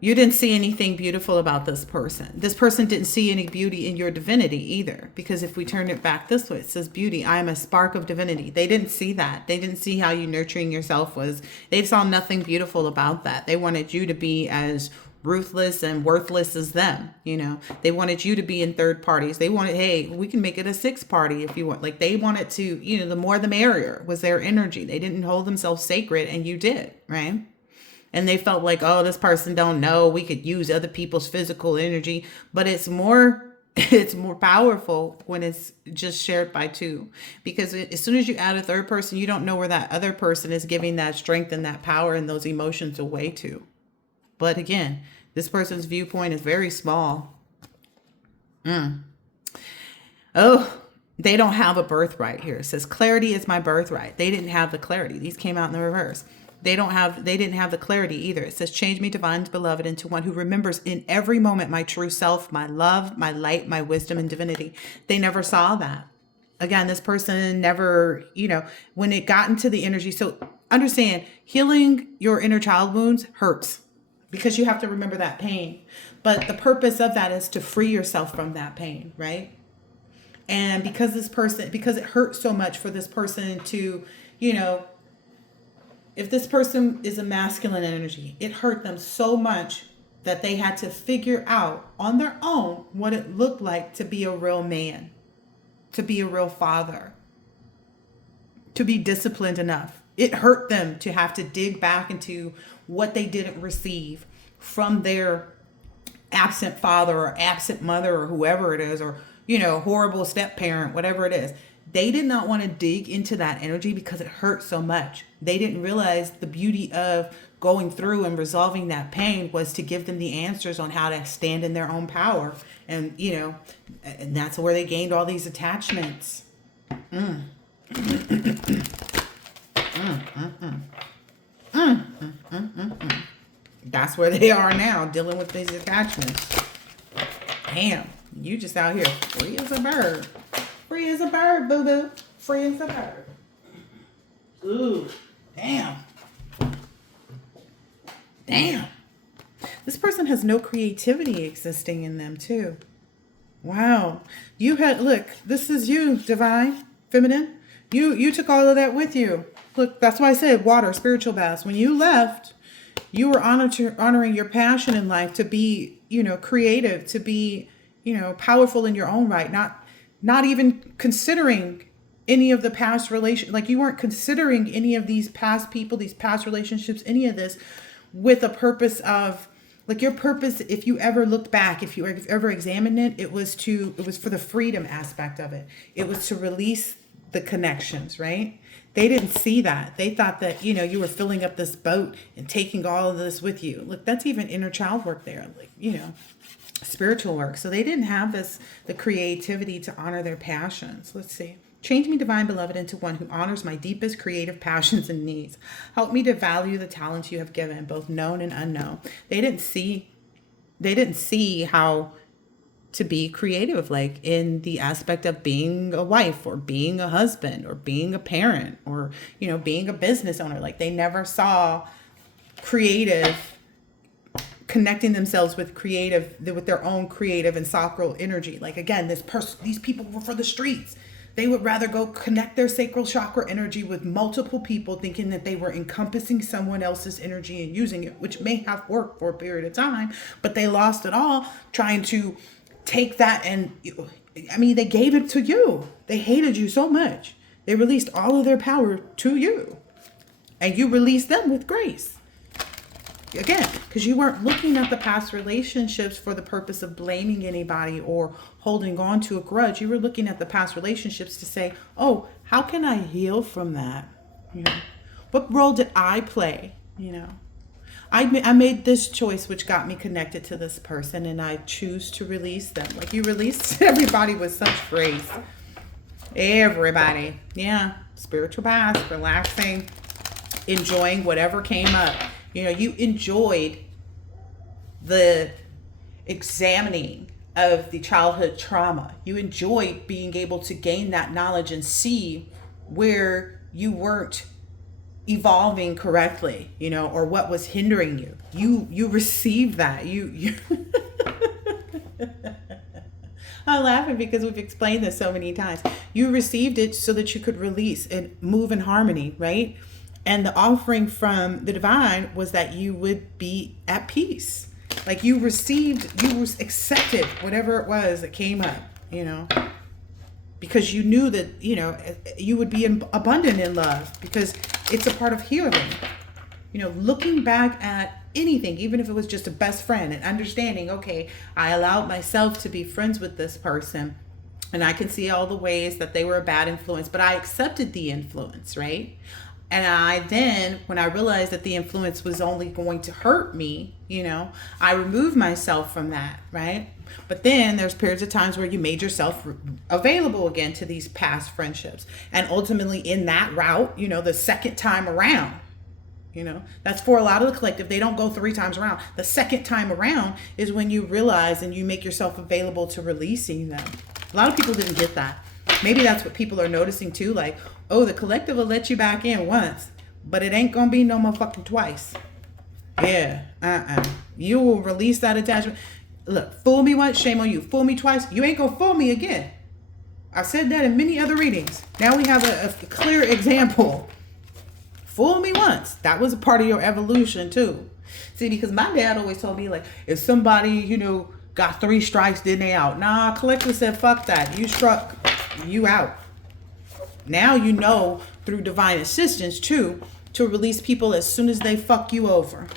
you didn't see anything beautiful about this person. This person didn't see any beauty in your divinity either. Because if we turn it back this way, it says beauty. I am a spark of divinity. They didn't see that. They didn't see how you nurturing yourself was. They saw nothing beautiful about that. They wanted you to be as ruthless and worthless as them. You know, they wanted you to be in third parties. They wanted, hey, we can make it a sixth party if you want. Like they wanted to, you know, the more the merrier was their energy. They didn't hold themselves sacred, and you did, right? And they felt like, oh, this person don't know. We could use other people's physical energy, but it's more powerful when it's just shared by two. Because as soon as you add a third person, you don't know where that other person is giving that strength and that power and those emotions away to. But again, this person's viewpoint is very small. Oh, they don't have a birthright here. It says clarity is my birthright. They didn't have the clarity. These came out in the reverse. They didn't have the clarity either. It says, change me, divine beloved, into one who remembers in every moment my true self, my love, my light, my wisdom, and divinity. They never saw that. Again, this person never, you know, when it got into the energy. So understand, healing your inner child wounds hurts because you have to remember that pain. But the purpose of that is to free yourself from that pain, right? And because it hurts so much for this person to, you know, if this person is a masculine energy, it hurt them so much that they had to figure out on their own what it looked like to be a real man, to be a real father, to be disciplined enough. It hurt them to have to dig back into what they didn't receive from their absent father or absent mother or whoever it is, or, horrible step parent, whatever it is. They did not want to dig into that energy because it hurt so much. They didn't realize the beauty of going through and resolving that pain was to give them the answers on how to stand in their own power. And, and that's where they gained all these attachments. That's where they are now, dealing with these attachments. Damn, you just out here free as a bird. Free as a bird, boo-boo. Free as a bird. Ooh, damn. Damn. This person has no creativity existing in them, too. Wow. Look, this is you, divine, feminine. You took all of that with you. Look, that's why I said water, spiritual baths. When you left, you were honoring your passion in life to be, creative, to be, powerful in your own right, not even considering any of the past relations. Like, you weren't considering any of these past people, these past relationships, any of this with a purpose of, like, your purpose, if you ever looked back, if you ever examined it, it was for the freedom aspect of it. It was to release the connections, right? They didn't see that. They thought that, you were filling up this boat and taking all of this with you. Look, that's even inner child work there, like, spiritual work. So they didn't have the creativity to honor their passions. Let's see. Change me, divine beloved, into one who honors my deepest creative passions and needs. Help me to value the talents you have given, both known and unknown. They didn't see how to be creative, like in the aspect of being a wife or being a husband or being a parent or, being a business owner. Like, they never saw creative connecting themselves with their own creative and sacral energy. Like, again, these people were for the streets. They would rather go connect their sacral chakra energy with multiple people, thinking that they were encompassing someone else's energy and using it, which may have worked for a period of time, but they lost it all trying to take that. And they gave it to you. They hated you so much. They released all of their power to you, and you released them with grace. Again, because you weren't looking at the past relationships for the purpose of blaming anybody or holding on to a grudge. You were looking at the past relationships to say, oh, how can I heal from that? What role did I play? I made this choice which got me connected to this person, and I choose to release them. Like, you released everybody with such grace. Everybody. Yeah. Spiritual bath, relaxing, enjoying whatever came up. You enjoyed the examining of the childhood trauma. You enjoyed being able to gain that knowledge and see where you weren't evolving correctly, or what was hindering you. You received that. You I'm laughing because we've explained this so many times. You received it so that you could release and move in harmony, right? And the offering from the divine was that you would be at peace. Like, you accepted whatever it was that came up, because you knew that, you would be abundant in love, because it's a part of healing. Looking back at anything, even if it was just a best friend, and understanding, okay, I allowed myself to be friends with this person, and I can see all the ways that they were a bad influence, but I accepted the influence, right? And I then, when I realized that the influence was only going to hurt me, I removed myself from that, right? But then there's periods of times where you made yourself available again to these past friendships. And ultimately in that route, the second time around, that's for a lot of the collective. They don't go 3 times around. The second time around is when you realize and you make yourself available to releasing them. A lot of people didn't get that. Maybe that's what people are noticing too. Like, oh, the collective will let you back in once, but it ain't gonna be no more fucking twice. Yeah, you will release that attachment. Look, fool me once, shame on you. Fool me twice, you ain't gonna fool me again. I've said that in many other readings. Now we have a clear example. Fool me once. That was a part of your evolution too. See, because my dad always told me, like, if somebody, got 3 strikes, then they out. Nah, collective said, fuck that. You struck, you out. Now you know through divine assistance, too, to release people as soon as they fuck you over.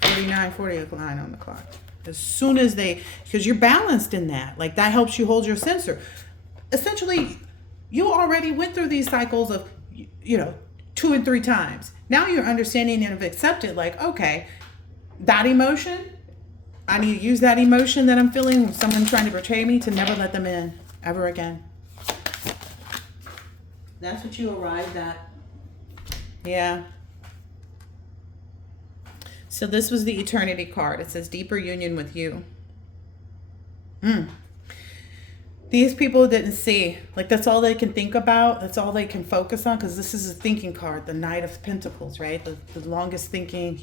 49:40 line on the clock. As soon as because you're balanced in that. Like, that helps you hold your sensor. Essentially, you already went through these cycles of, 2 and 3 times. Now you're understanding and have accepted, like, okay, that emotion, I need to use that emotion that I'm feeling when someone's trying to betray me to never let them in ever again. That's what you arrived at. Yeah. So this was the eternity card. It says deeper union with you. These people didn't see. Like, that's all they can think about. That's all they can focus on, because this is a thinking card, the Knight of Pentacles, right? The longest thinking,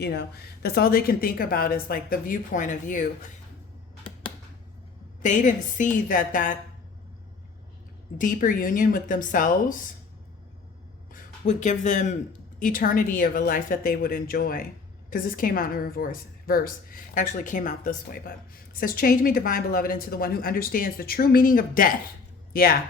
that's all they can think about is, like, the viewpoint of you. They didn't see that deeper union with themselves would give them eternity of a life that they would enjoy. Because this came out in reverse. Actually came out this way, but it says, change me, divine beloved, into the one who understands the true meaning of death. Yeah,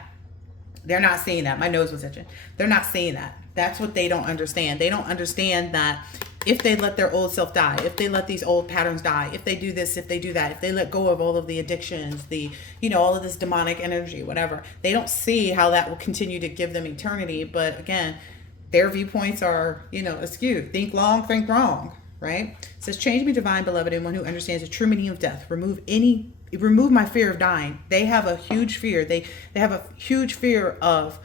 they're not seeing that. My nose was itching. They're not seeing that. That's what they don't understand. They don't understand that if they let their old self die, if they let these old patterns die, if they do this, if they do that, if they let go of all of the addictions, all of this demonic energy, whatever, they don't see how that will continue to give them eternity. But again, their viewpoints are, askew. Think long, think wrong. Right? It says, change me, divine beloved, and one who understands the true meaning of death. Remove my fear of dying. They have a huge fear. They have a huge fear of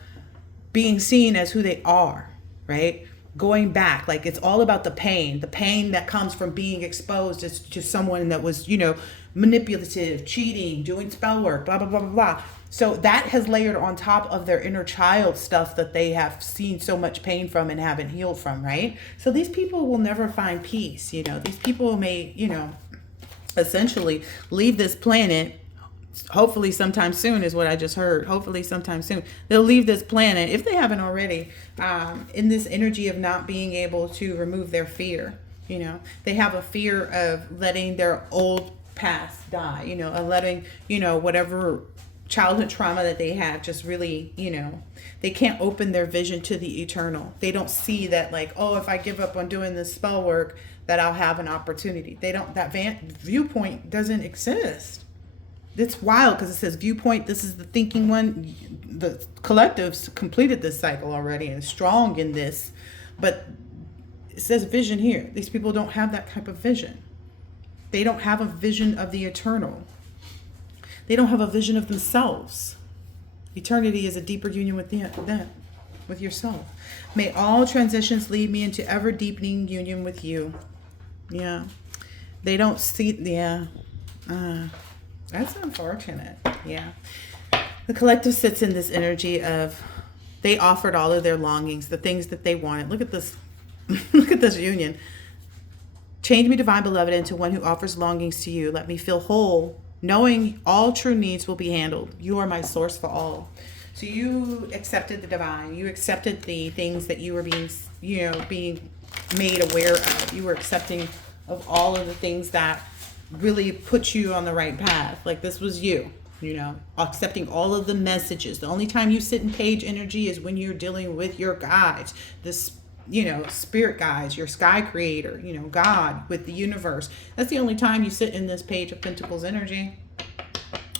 being seen as who they are, right? Going back. Like, it's all about the pain that comes from being exposed to someone that was, manipulative, cheating, doing spell work, blah, blah, blah, blah, blah. So that has layered on top of their inner child stuff that they have seen so much pain from and haven't healed from, right? So these people will never find peace. These people may, essentially leave this planet. Hopefully sometime soon is what I just heard. Hopefully sometime soon. They'll leave this planet, if they haven't already, in this energy of not being able to remove their fear. They have a fear of letting their old past die, of letting, whatever childhood trauma that they have just really, they can't open their vision to the eternal. They don't see that, like, oh, if I give up on doing this spell work, that I'll have an opportunity. That viewpoint doesn't exist. It's wild, because it says viewpoint. This is the thinking one. The collectives completed this cycle already and strong in this, but it says vision here. These people don't have that type of vision. They don't have a vision of the eternal. They don't have a vision of themselves. Eternity is a deeper union with them, with yourself. May all transitions lead me into ever deepening union with you. Yeah. They don't see, yeah. That's unfortunate. Yeah. The collective sits in this energy of, they offered all of their longings, the things that they wanted. Look at this. Look at this union. Change me, divine beloved, into one who offers longings to you. Let me feel whole, knowing all true needs will be handled. You are my source for all. So you accepted the divine. You accepted the things that you were being made aware of. You were accepting of all of the things that really put you on the right path. Like, this was you, accepting all of the messages. The only time you sit in page energy is when you're dealing with your guides, this, spirit guides, your sky creator, God, with the universe. That's the only time you sit in this page of Pentacles energy.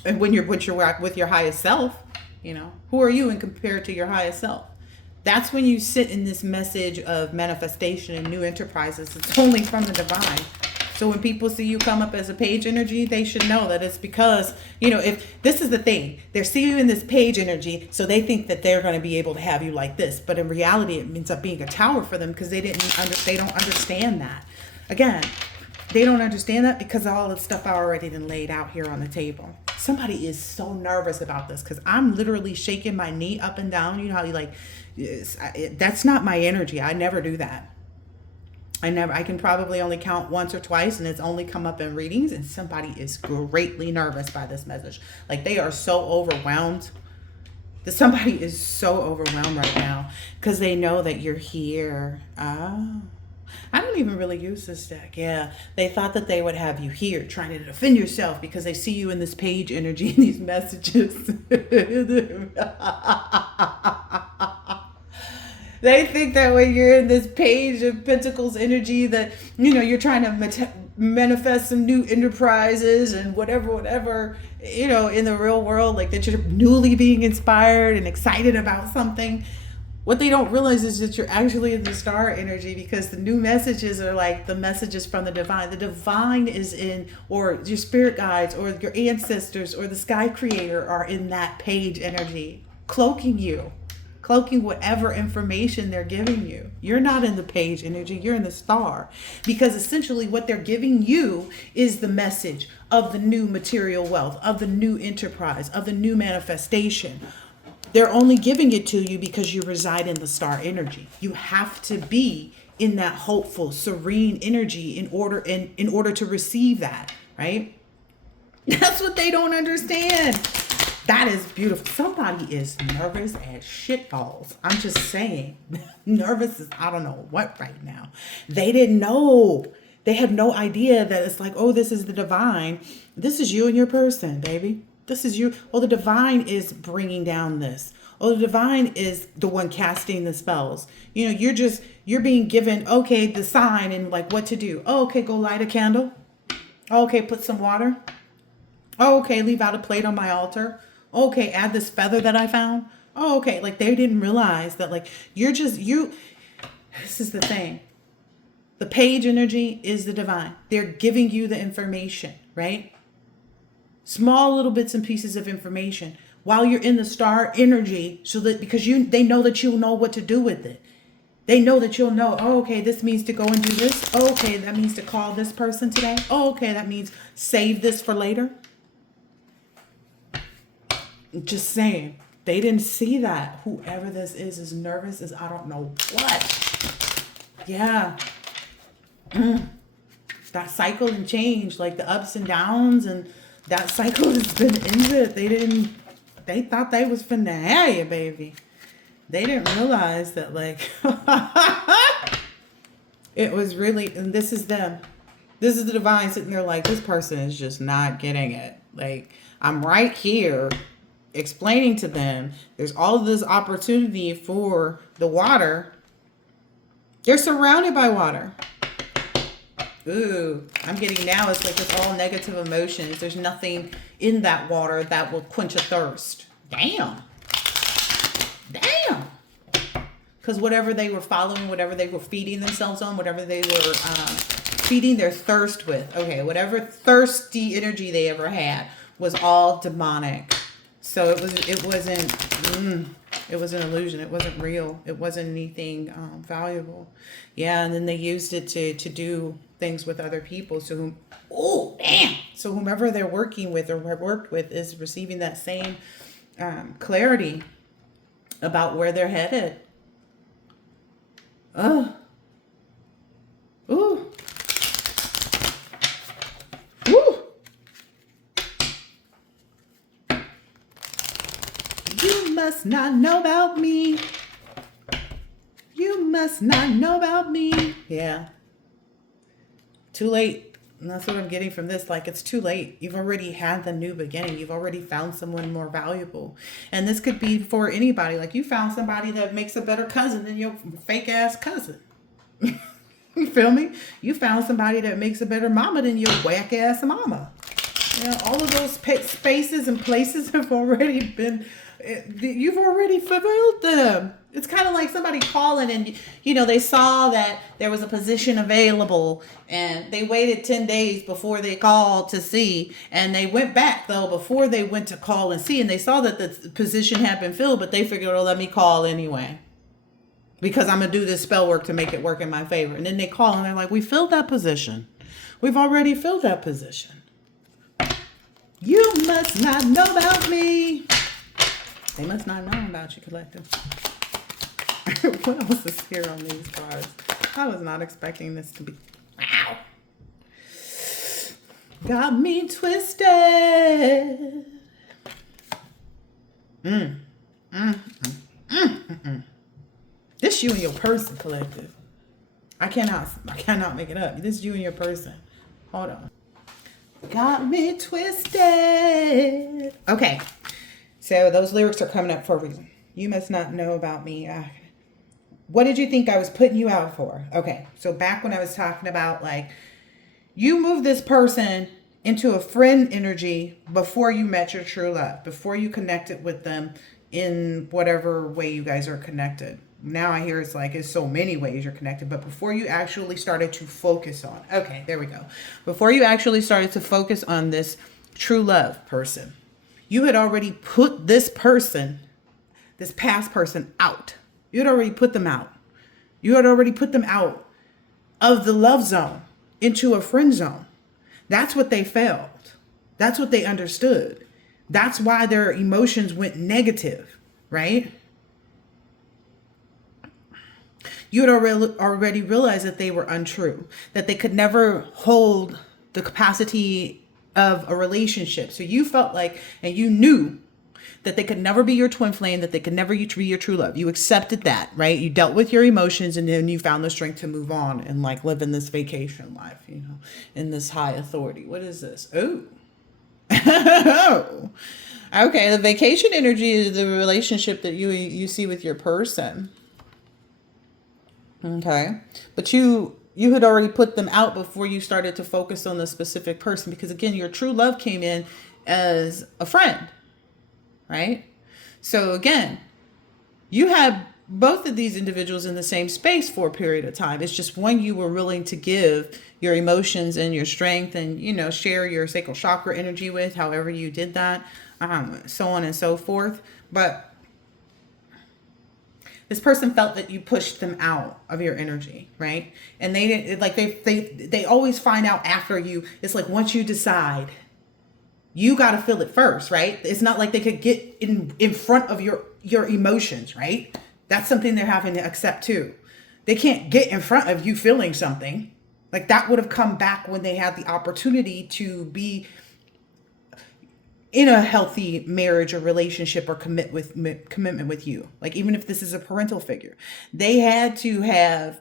And when you're with your highest self, who are you in compared to your highest self? That's when you sit in this message of manifestation and new enterprises. It's only from the divine. So when people see you come up as a page energy, they should know that it's because, if this is the thing, they see you in this page energy, so they think that they're going to be able to have you like this. But in reality, it ends up being a tower for them, because they don't understand that. Again, they don't understand that because all the stuff I already been laid out here on the table. Somebody is so nervous about this, because I'm literally shaking my knee up and down. You know how that's not my energy. I never do that. I can probably only count once or twice, and it's only come up in readings, and somebody is greatly nervous by this message. Like, they are so overwhelmed. That somebody is so overwhelmed right now because they know that you're here. Oh, I don't even really use this deck. Yeah, they thought that they would have you here trying to defend yourself because they see you in this page energy and these messages. They think that when you're in this page of pentacles energy that, you're trying to manifest some new enterprises and whatever, in the real world, like that you're newly being inspired and excited about something. What they don't realize is that you're actually in the star energy, because the new messages are like the messages from the divine. The divine is in, or your spirit guides or your ancestors or the sky creator are in that page energy, cloaking whatever information they're giving you. You're not in the page energy, you're in the star. Because essentially what they're giving you is the message of the new material wealth, of the new enterprise, of the new manifestation. They're only giving it to you because you reside in the star energy. You have to be in that hopeful, serene energy in order to receive that, right? That's what they don't understand. That is beautiful. Somebody is nervous as shitballs. I'm just saying. Nervous as I don't know what right now. They didn't know. They had no idea that it's like, oh, this is the divine. This is you and your person, baby. This is you. Oh, the divine is bringing down this. Oh, the divine is the one casting the spells. You're being given, okay, the sign and like what to do. Oh, okay, go light a candle. Oh, okay, put some water. Oh, okay, leave out a plate on my altar. Oh, okay, add this feather that I found. Oh, okay, like they didn't realize that like this is the thing. The page energy is the divine. They're giving you the information, right? Small little bits and pieces of information while you're in the star energy, so that because they know that you'll know what to do with it. They know that you'll know, oh, okay, this means to go and do this. Oh, okay, that means to call this person today. Oh, okay, that means save this for later. Just saying. They didn't see that. Whoever this is nervous as I don't know what. Yeah. That cycle and change, like the ups and downs, and that cycle has been ended. They thought they was finna have you, baby. They didn't realize that like it was really, and this is them. This is the divine sitting there like, this person is just not getting it. Like, I'm right here explaining to them there's all of this opportunity for the water. They're surrounded by water. Ooh, I'm getting now it's like it's all negative emotions. There's nothing in that water that will quench a thirst. Damn. Because whatever they were following, whatever they were feeding themselves on, whatever they were feeding their thirst with, okay, whatever thirsty energy they ever had was all demonic. So it was an illusion. It wasn't real. It wasn't anything valuable. Yeah, and then they used it to do things with other people. So so whomever they're working with or have worked with is receiving that same clarity about where they're headed. Ooh. Ooh. You must not know about me. You must not know about me. Yeah. Too late. And that's what I'm getting from this. Like, it's too late. You've already had the new beginning. You've already found someone more valuable. And this could be for anybody. Like, you found somebody that makes a better cousin than your fake ass cousin. You feel me? You found somebody that makes a better mama than your whack ass mama. All of those spaces and places have already been, you've already fulfilled them. It's kind of like somebody calling and, they saw that there was a position available and they waited 10 days before they called to see. And they went back, though, before they went to call and see. And they saw that the position had been filled, but they figured, oh, let me call anyway, because I'm going to do this spell work to make it work in my favor. And then they call and they're like, we filled that position. We've already filled that position. You must not know about me. They must not know about you, collective. What else is here on these cards? I was not expecting this to be. Wow. Got me twisted. This you and your person, collective. I cannot make it up. This is you and your person. Hold on. Got me twisted. Okay. So those lyrics are coming up for a reason. You must not know about me. What did you think I was putting you out for? Okay. So back when I was talking about like, you move this person into a friend energy before you met your true love, before you connected with them in whatever way you guys are connected. Now I hear it's like it's so many ways you're connected, but before you actually started to focus on, okay, there we go. Before you actually started to focus on this true love person, you had already put this person, this past person out. You had already put them out. You had already put them out of the love zone into a friend zone. That's what they felt. That's what they understood. That's why their emotions went negative, right? You had already realized that they were untrue, that they could never hold the capacity of a relationship. So you felt like, and you knew that they could never be your twin flame, that they could never be your true love. You accepted that, right? You dealt with your emotions, and then you found the strength to move on and like live in this vacation life, you know, in this high authority. What is this? Oh, oh, okay. The vacation energy is the relationship that you see with your person. Okay. But you had already put them out before you started to focus on the specific person, because again, your true love came in as a friend, right? So again, you had both of these individuals in the same space for a period of time. It's just one you were willing to give your emotions and your strength and, you know, share your sacral chakra energy with, however you did that, so on and so forth. But this person felt that you pushed them out of your energy, right? And they didn't, like, they always find out after you. It's like once you decide, you got to feel it first, right? It's not like they could get in front of your emotions, right? That's something they're having to accept too. They can't get in front of you feeling something. Like that would have come back when they had the opportunity to be in a healthy marriage or relationship or commitment with you. Like even if this is a parental figure, they had to have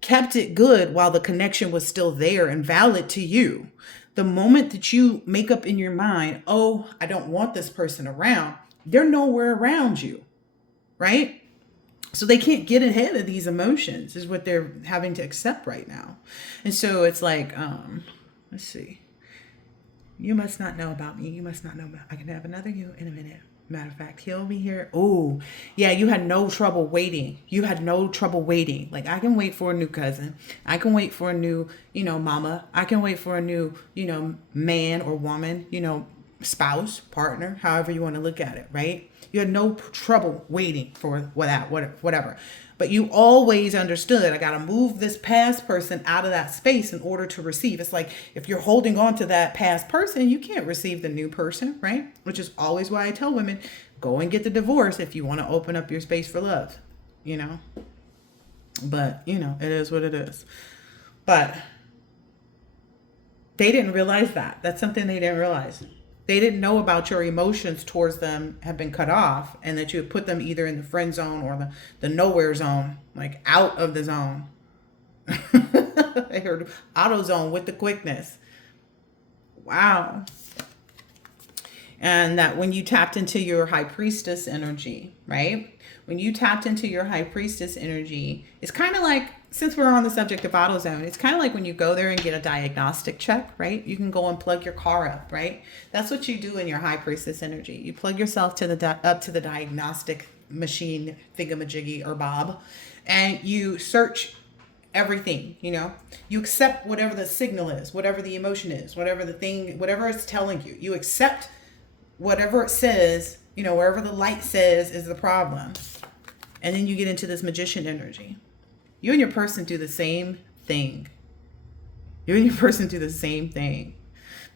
kept it good while the connection was still there and valid to you. The moment that you make up in your mind, oh, I don't want this person around, they're nowhere around you, right? So they can't get ahead of these emotions is what they're having to accept right now. And so it's like, let's see. You must not know about me. You must not know about, I can have another you in a minute. Matter of fact, he'll be here. Oh, yeah, you had no trouble waiting. You had no trouble waiting. Like, I can wait for a new cousin. I can wait for a new, mama. I can wait for a new, man or woman, spouse, partner, however you want to look at it, right? You had no trouble waiting for that, whatever. But you always understood, I got to move this past person out of that space in order to receive. It's like if you're holding on to that past person, you can't receive the new person, right? Which is always why I tell women, go and get the divorce if you want to open up your space for love, But, it is what it is. But they didn't realize that. That's something they didn't realize. They didn't know about your emotions towards them have been cut off, and that you had put them either in the friend zone or the nowhere zone, like out of the zone. I heard auto zone with the quickness. Wow. And that when you tapped into your high priestess energy, right? When you tapped into your high priestess energy, it's kind of like, since we're on the subject of AutoZone, it's kind of like when you go there and get a diagnostic check, right? You can go and plug your car up, right? That's what you do in your high priestess energy. You plug yourself to up to the diagnostic machine thingamajiggy or bob, and you search everything, you accept whatever the signal is, whatever the emotion is, whatever the thing, whatever it's telling you, you accept whatever it says, wherever the light says is the problem. And then you get into this magician energy. You and your person do the same thing. You and your person do the same thing.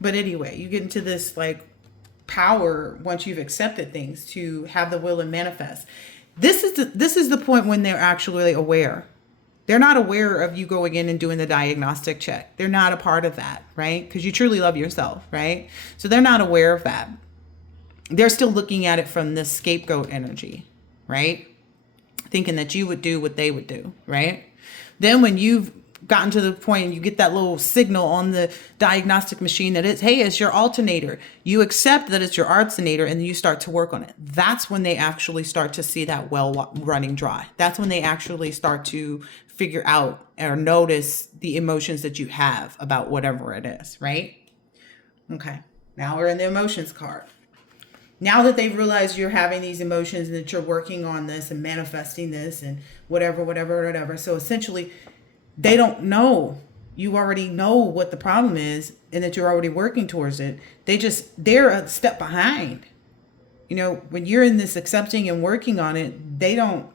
But anyway, you get into this like power once you've accepted things to have the will and manifest. This is the point when they're actually aware. They're not aware of you going in and doing the diagnostic check. They're not a part of that, right? Because you truly love yourself, right? So they're not aware of that. They're still looking at it from this scapegoat energy, right? Thinking that you would do what they would do, right? Then when you've gotten to the point and you get that little signal on the diagnostic machine that it's, hey, it's your alternator. You accept that it's your alternator and then you start to work on it. That's when they actually start to see that well running dry. That's when they actually start to figure out or notice the emotions that you have about whatever it is, right? Okay. Now we're in the emotions card. Now that they've realized you're having these emotions and that you're working on this and manifesting this and whatever. So essentially, they don't know. You already know what the problem is and that you're already working towards it. They're a step behind. You know, when you're in this accepting and working on it, they don't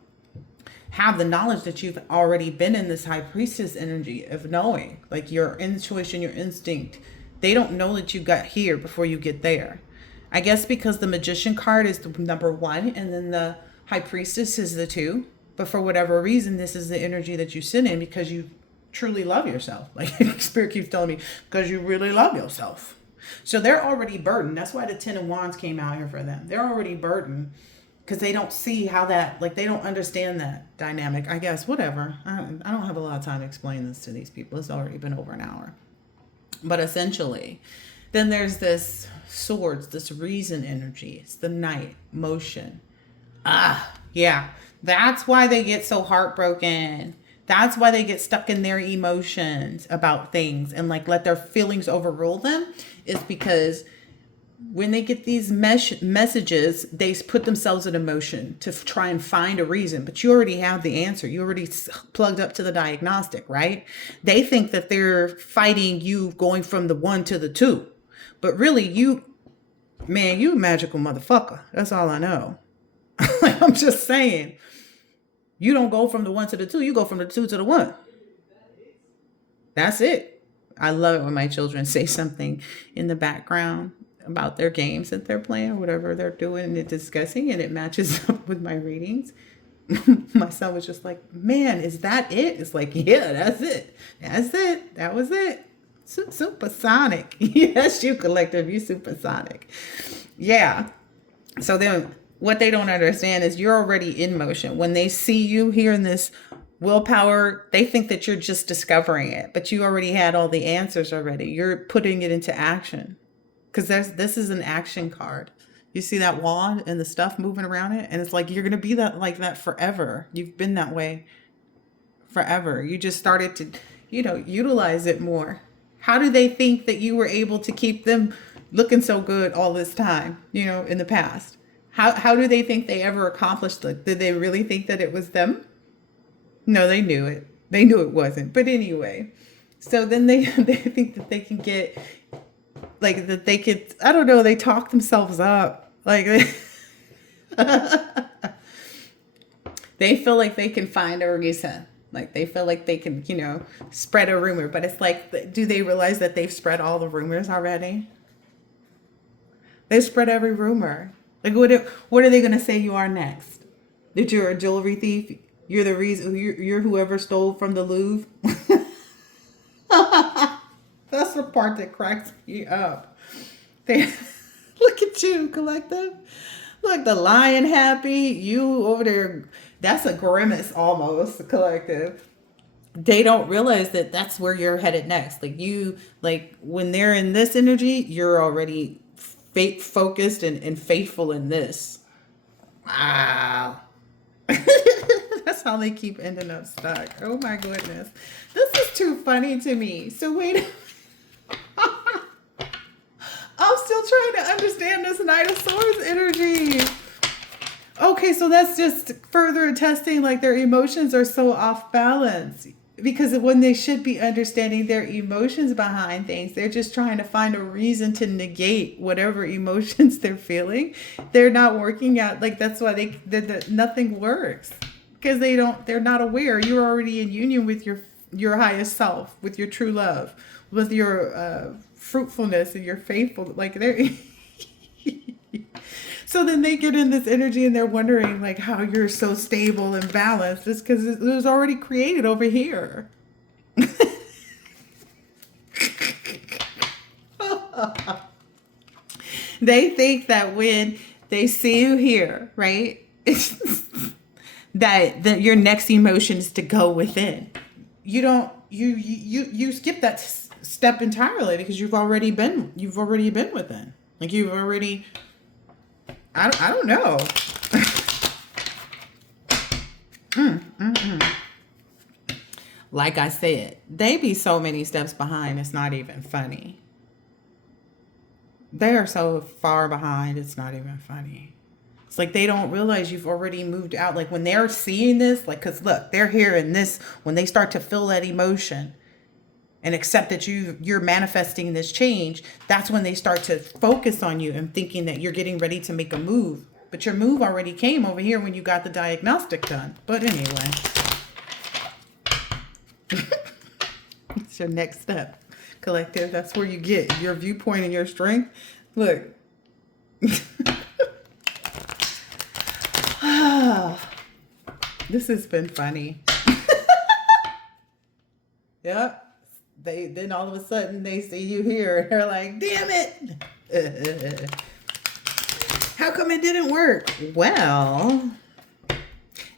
have the knowledge that you've already been in this high priestess energy of knowing, like your intuition, your instinct. They don't know that you got here before you get there. I guess because the magician card is the number 1 and then the high priestess is the 2. But for whatever reason, this is the energy that you sit in because you truly love yourself. Like Spirit keeps telling me, because you really love yourself. So they're already burdened. That's why the 10 of Wands came out here for them. They're already burdened because they don't see how that, like they don't understand that dynamic. I guess, whatever. I don't have a lot of time to explain this to these people. It's already been over an hour. But essentially, then there's this swords, this reason energy. It's the Knight, motion. Yeah. That's why they get so heartbroken. That's why they get stuck in their emotions about things and like let their feelings overrule them, is because when they get these messages, they put themselves in emotion to try and find a reason. But you already have the answer. You already plugged up to the diagnostic, right? They think that they're fighting you going from the 1 to the 2. But really, you a magical motherfucker. That's all I know. I'm just saying. You don't go from the 1 to the 2. You go from the 2 to the 1. That's it. I love it when my children say something in the background about their games that they're playing or whatever they're doing and discussing, and it matches up with my readings. My son was just like, man, is that it? It's like, yeah, that's it. That's it. That was it. Supersonic. Yes, you collective. You supersonic. Yeah. So then what they don't understand is you're already in motion. When they see you here in this willpower, they think that you're just discovering it, but you already had all the answers already. You're putting it into action because this is an action card. You see that wand and the stuff moving around it, and it's like you're going to be that like that forever. You've been that way forever. You just started to, utilize it more. How do they think that you were able to keep them looking so good all this time, in the past? How do they think they ever accomplished it? Did they really think that it was them? No, they knew it. They knew it wasn't. But anyway, so then they think that they can get, like, that they could, I don't know, they talk themselves up. Like, they feel like they can find a reason. Like, they feel like they can, spread a rumor. But it's like, do they realize that they've spread all the rumors already? They've spread every rumor. Like, what are they going to say you are next? That you're a jewelry thief? You're the reason, you're whoever stole from the Louvre? That's the part that cracks me up. Look at you, collective. Look, the lion happy. You over there. That's a grimace almost, collective. They don't realize that that's where you're headed next. Like when they're in this energy, you're already focused and faithful in this. Wow. That's how they keep ending up stuck. Oh my goodness. This is too funny to me. So wait. I'm still trying to understand this Knight of Swords energy. Okay, so that's just further attesting like their emotions are so off balance. Because when they should be understanding their emotions behind things, they're just trying to find a reason to negate whatever emotions they're feeling. They're not working out. Like, that's why nothing works. Because they're not aware. You're already in union with your highest self, with your true love, with your fruitfulness and your faithful. Like, they're... So then they get in this energy and they're wondering like how you're so stable and balanced. It's because it was already created over here. They think that when they see you here, right, that your next emotion is to go within. you don't you skip that step entirely because you've already been within. Like you've already I don't know. Like I said, they be so many steps behind, it's not even funny. They are so far behind, it's not even funny. It's like they don't realize you've already moved out. Like when they're seeing this, like, because look, they're hearing this, when they start to feel that emotion and accept that you're manifesting this change, that's when they start to focus on you and thinking that you're getting ready to make a move. But your move already came over here when you got the diagnostic done. But anyway, it's your next step, collective. That's where you get your viewpoint and your strength. Look. This has been funny. Yep. They then all of a sudden they see you here and they're like, damn it. How come it didn't work? Well,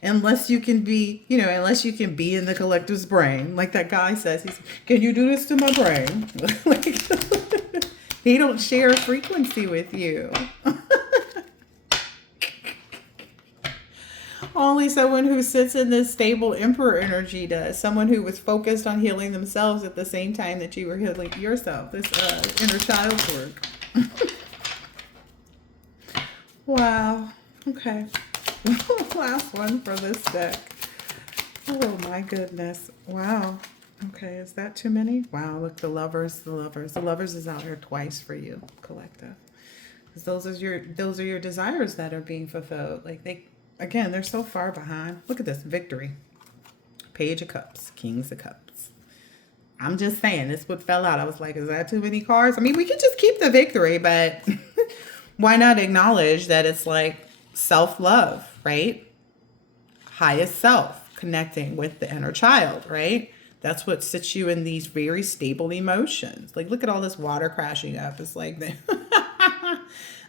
unless you can be, unless you can be in the collective's brain, like that guy says, can you do this to my brain? Like, he don't share a frequency with you. Only someone who sits in this stable emperor energy does. Someone who was focused on healing themselves at the same time that you were healing yourself. This inner child work. Wow. Okay. Last one for this deck. Oh my goodness. Wow. Okay, is that too many? Wow, look, the lovers. The lovers is out here twice for you, collective. Because those are your desires that are being fulfilled. Like they're so far behind. Look at this, victory. Page of Cups, Kings of Cups. I'm just saying, this what fell out. I was like, is that too many cards? I mean, we could just keep the victory, but why not acknowledge that it's like self-love, right? Highest self, connecting with the inner child, right? That's what sits you in these very stable emotions. Like, look at all this water crashing up. It's like, this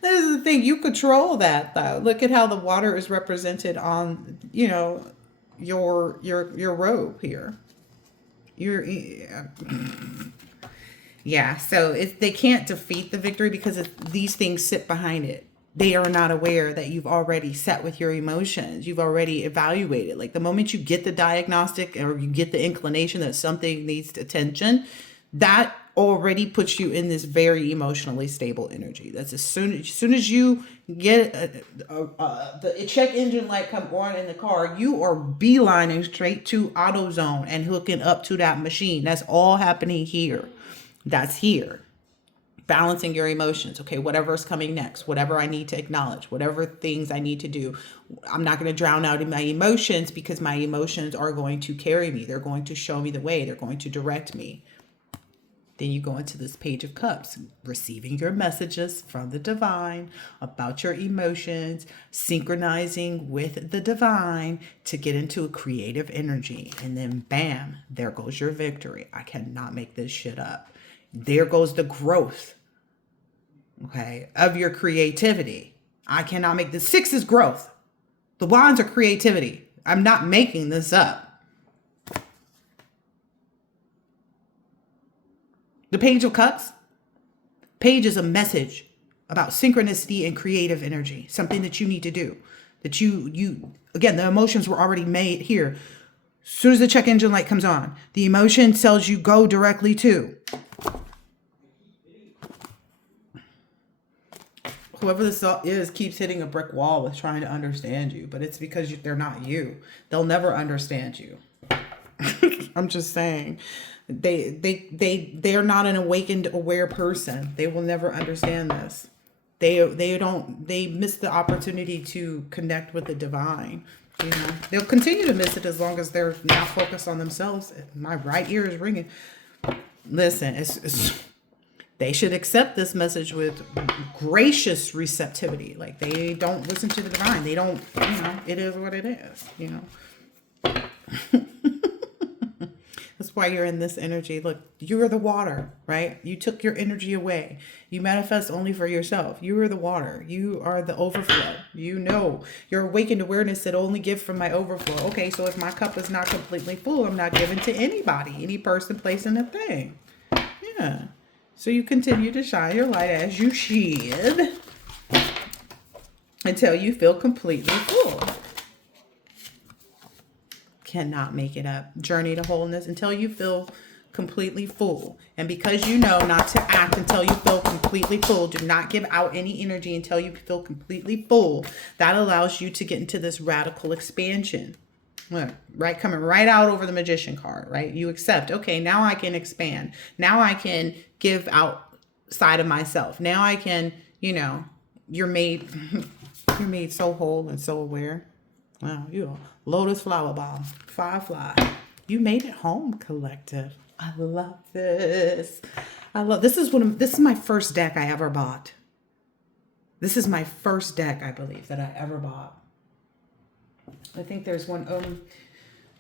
is the thing. You control that, though. Look at how the water is represented on, your robe here. Yeah. So they can't defeat the victory because these things sit behind it. They are not aware that you've already set with your emotions. You've already evaluated. Like the moment you get the diagnostic or you get the inclination that something needs attention, that already puts you in this very emotionally stable energy. That's as soon as you get the check engine light come on in the car, you are beelining straight to AutoZone and hooking up to that machine. That's all happening here. That's here. Balancing your emotions. Okay, whatever's coming next, whatever I need to acknowledge, whatever things I need to do. I'm not going to drown out in my emotions because my emotions are going to carry me. They're going to show me the way. They're going to direct me. Then you go into this Page of Cups, receiving your messages from the divine about your emotions, synchronizing with the divine to get into a creative energy. And then bam, there goes your victory. I cannot make this shit up. There goes the growth, okay, of your creativity. I cannot make this. 6 is growth. The wands are creativity. I'm not making this up. The Page of Cups. Page is a message about synchronicity and creative energy. Something that you need to do. That you again, the emotions were already made here. As soon as the check engine light comes on, the emotion tells you go directly to. Whoever this is keeps hitting a brick wall with trying to understand you, but it's because they're not you. They'll never understand you. I'm just saying. They're not an awakened, aware person. They will never understand this. They miss the opportunity to connect with the divine. They'll continue to miss it as long as they're not focused on themselves. My right ear is ringing. Listen, they should accept this message with gracious receptivity. Like they don't listen to the divine. They don't, it is what it is, That's why you're in this energy. Look, you're the water, right? You took your energy away. You manifest only for yourself. You are the water. You are the overflow. You know, your awakened awareness said only give from my overflow. Okay, so if my cup is not completely full, I'm not giving to anybody, any person, place, and a thing. Yeah. So you continue to shine your light as you should until you feel completely full. Cannot make it up. Journey to wholeness until you feel completely full. And because you know not to act until you feel completely full, do not give out any energy until you feel completely full. That allows you to get into this radical expansion. Right, coming right out over the magician card, right? You accept, okay, now I can expand. Now I can give outside of myself. Now I can, you're made so whole and so aware. Wow, you're a lotus flower bomb, firefly. You made it home, collective. I love this. This is my first deck I ever bought. This is my first deck, I believe, that I ever bought. I think there's one.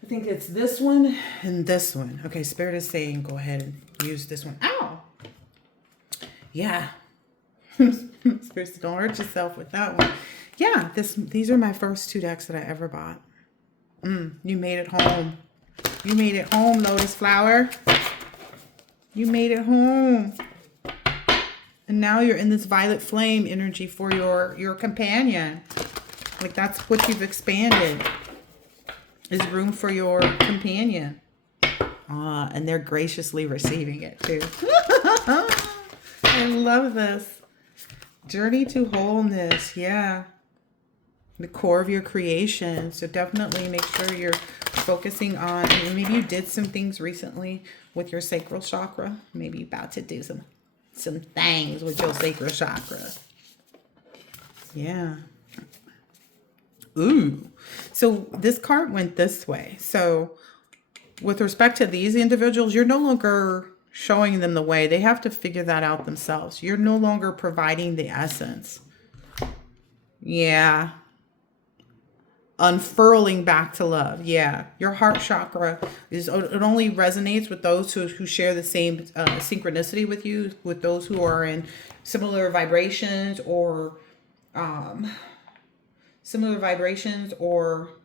I think it's this one and this one. Okay, Spirit is saying go ahead and use this one. Ow. Yeah. Spirit said, don't hurt yourself with that one. Yeah, these are my first two decks that I ever bought. You made it home. You made it home, Lotus Flower. You made it home. And now you're in this violet flame energy for your companion. Like that's what you've expanded. Is room for your companion. And they're graciously receiving it too. I love this. Journey to wholeness. Yeah. The core of your creation. So definitely make sure you're focusing on, maybe you did some things recently with your sacral chakra. Maybe you're about to do some things with your sacral chakra. Yeah. Ooh. So this card went this way. So with respect to these individuals, you're no longer showing them the way. They have to figure that out themselves. You're no longer providing the essence. Yeah. Unfurling back to love. Yeah. Your heart chakra it only resonates with those who share the same synchronicity with you, with those who are in similar vibrations or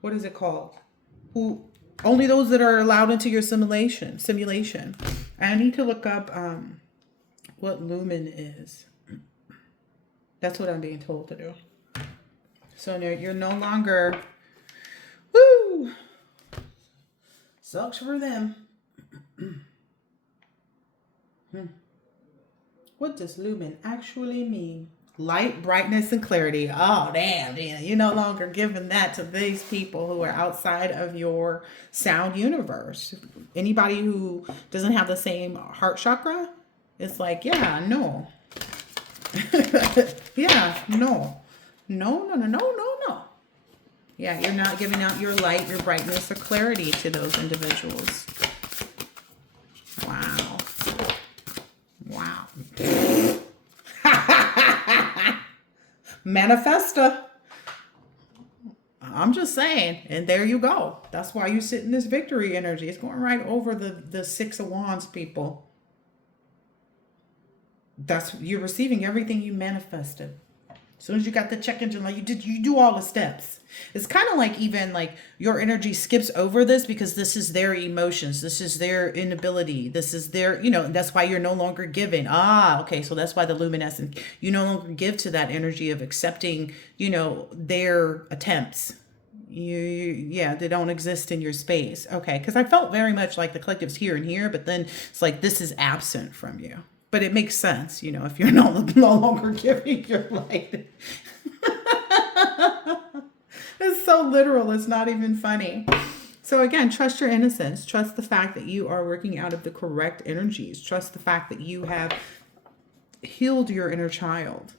what is it called? Only those that are allowed into your simulation. I need to look up what lumen is. That's what I'm being told to do. So you're no longer, woo, sucks for them. What does lumen actually mean? Light, brightness, and clarity. Oh, damn. You're no longer giving that to these people who are outside of your sound universe. Anybody who doesn't have the same heart chakra, it's like, yeah, no. Yeah, no. No. Yeah, you're not giving out your light, your brightness, or clarity to those individuals. Wow. Manifesta. I'm just saying. And there you go. That's why you sit in this victory energy. It's going right over the Six of Wands, people. You're receiving everything you manifested. As soon as you got the check engine light, you do all the steps. It's kind of like even like your energy skips over this because this is their emotions. This is their inability. This is their, that's why you're no longer giving. Okay. So that's why the luminescent, you no longer give to that energy of accepting, their attempts. They don't exist in your space. Okay. Because I felt very much like the collective's here and here, but then it's like this is absent from you. But it makes sense, if you're no longer giving your light. It's so literal. It's not even funny. So again, trust your innocence. Trust the fact that you are working out of the correct energies. Trust the fact that you have healed your inner child.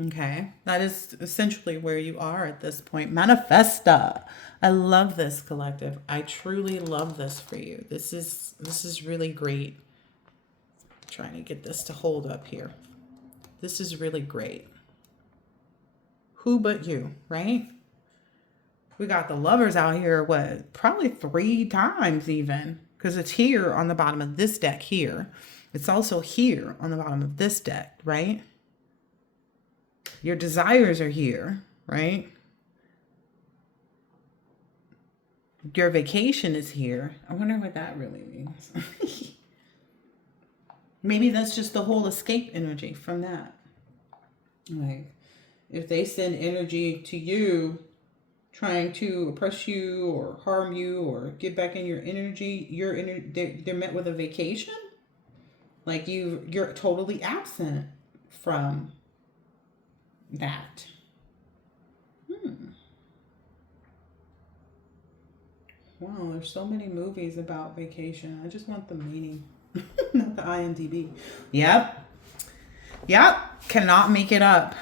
Okay. That is essentially where you are at this point. Manifesta. I love this, collective. I truly love this for you. This is really great. Trying to get this to hold up here. This is really great. Who but you, right? We got the lovers out here, probably 3 times even. because it's here on the bottom of this deck here. It's also here on the bottom of this deck, right? Your desires are here, right? Your vacation is here. I wonder what that really means. Maybe that's just the whole escape energy from that. Like, if they send energy to you trying to oppress you or harm you or get back in your energy, they're met with a vacation. Like you're totally absent from that. Wow, there's so many movies about vacation. I just want the meaning, not the IMDb. Yep. Cannot make it up.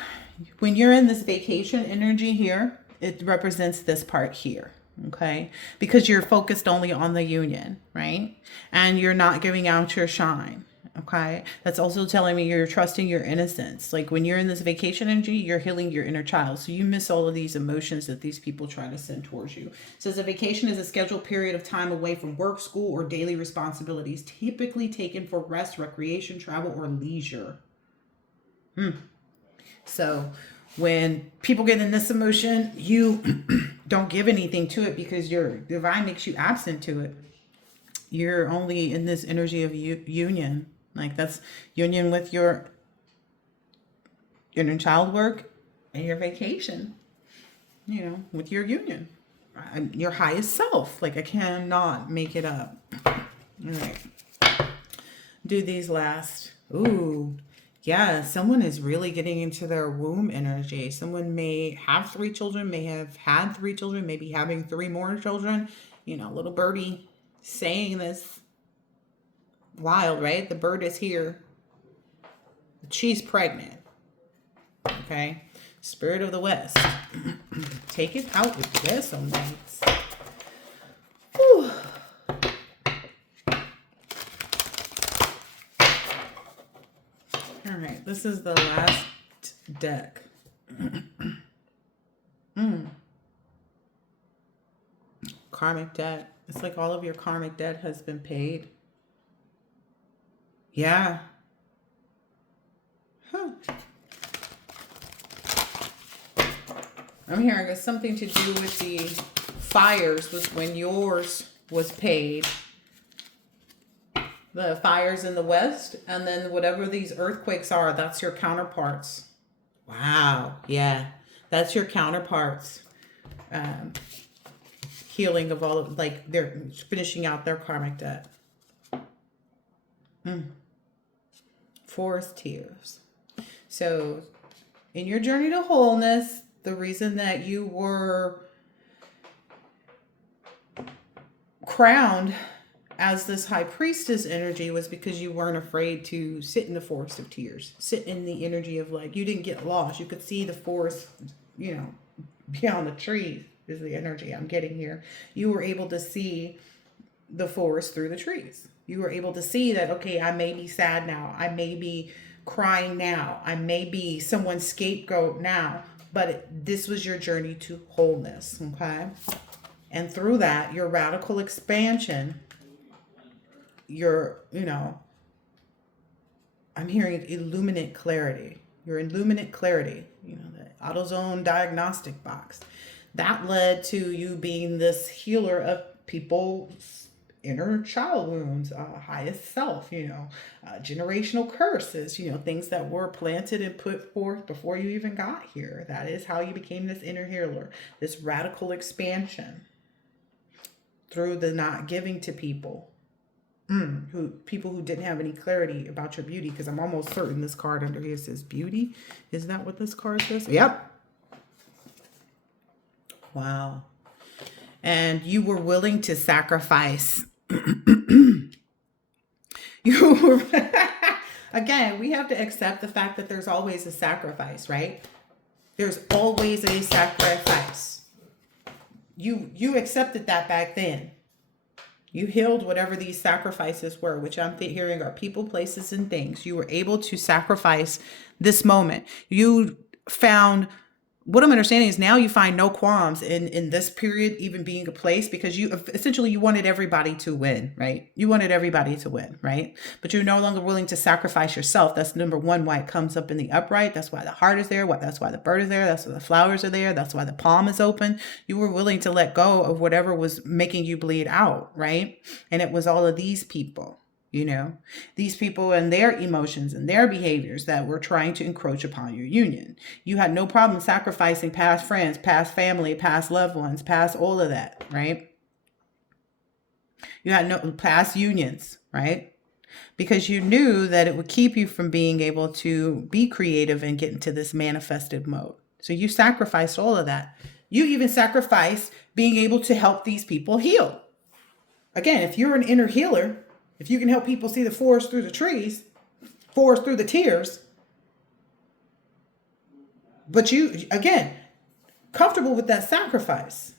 When you're in this vacation energy here, it represents this part here. Okay. Because you're focused only on the union, right? And you're not giving out your shine. Okay. That's also telling me you're trusting your innocence. Like when you're in this vacation energy, you're healing your inner child. So you miss all of these emotions that these people try to send towards you. It says a vacation is a scheduled period of time away from work, school, or daily responsibilities, typically taken for rest, recreation, travel, or leisure. So when people get in this emotion, you don't give anything to it because your divine makes you absent to it. You're only in this energy of union. Like that's union with your inner child work and your vacation, with your union, your highest self. Like I cannot make it up. All right. Do these last. Ooh. Yeah, someone is really getting into their womb energy. Someone may have 3 children, may have had 3 children, maybe having 3 more children. Little birdie saying this. Wild, right? The bird is here. She's pregnant. Okay. Spirit of the West. Take it out with this on nights. Whew. All right. This is the last deck. Karmic debt. It's like all of your karmic debt has been paid. Yeah. I'm hearing it's something to do with the fires was when yours was paid. The fires in the West, and then whatever these earthquakes are, that's your counterparts. Wow. Yeah. That's your counterparts. Healing of all of, like, they're finishing out their karmic debt. Forest tears. So in your journey to wholeness, the reason that you were crowned as this high priestess energy was because you weren't afraid to sit in the forest of tears, sit in the energy of, like, you didn't get lost. You could see the forest, beyond the trees is the energy I'm getting here. You were able to see the forest through the trees. You were able to see that, okay, I may be sad now. I may be crying now. I may be someone's scapegoat now. But this was your journey to wholeness, okay? And through that, your radical expansion, your, I'm hearing illuminate clarity. Your illuminate clarity, the AutoZone diagnostic box. That led to you being this healer of people's inner child wounds, highest self, generational curses, things that were planted and put forth before you even got here. That is how you became this inner healer, this radical expansion through the not giving to people, people who didn't have any clarity about your beauty. Because I'm almost certain this card under here says beauty. Is that what this card says? Yep. Wow. And you were willing to sacrifice. You were, again, we have to accept the fact that there's always a sacrifice, right? There's always a sacrifice. You accepted that back then. You healed whatever these sacrifices were, which I'm hearing are people, places, and things. You were able to sacrifice this moment. You found what I'm understanding is now you find no qualms in this period even being a place, because you essentially you wanted everybody to win, right? You wanted everybody to win, right? But you're no longer willing to sacrifice yourself. That's number one, why it comes up in the upright. That's why the heart is there. That's why the bird is there. That's why the flowers are there. That's why the palm is open. You were willing to let go of whatever was making you bleed out, right? And it was all of these people. These people and their emotions and their behaviors that were trying to encroach upon your union. You had no problem sacrificing past friends, past family, past loved ones, past all of that, right? You had no past unions, right? Because you knew that it would keep you from being able to be creative and get into this manifested mode. So you sacrificed all of that. You even sacrificed being able to help these people heal. Again, if you're an inner healer, if you can help people see the forest through the trees, forest through the tears, but you, again, comfortable with that sacrifice.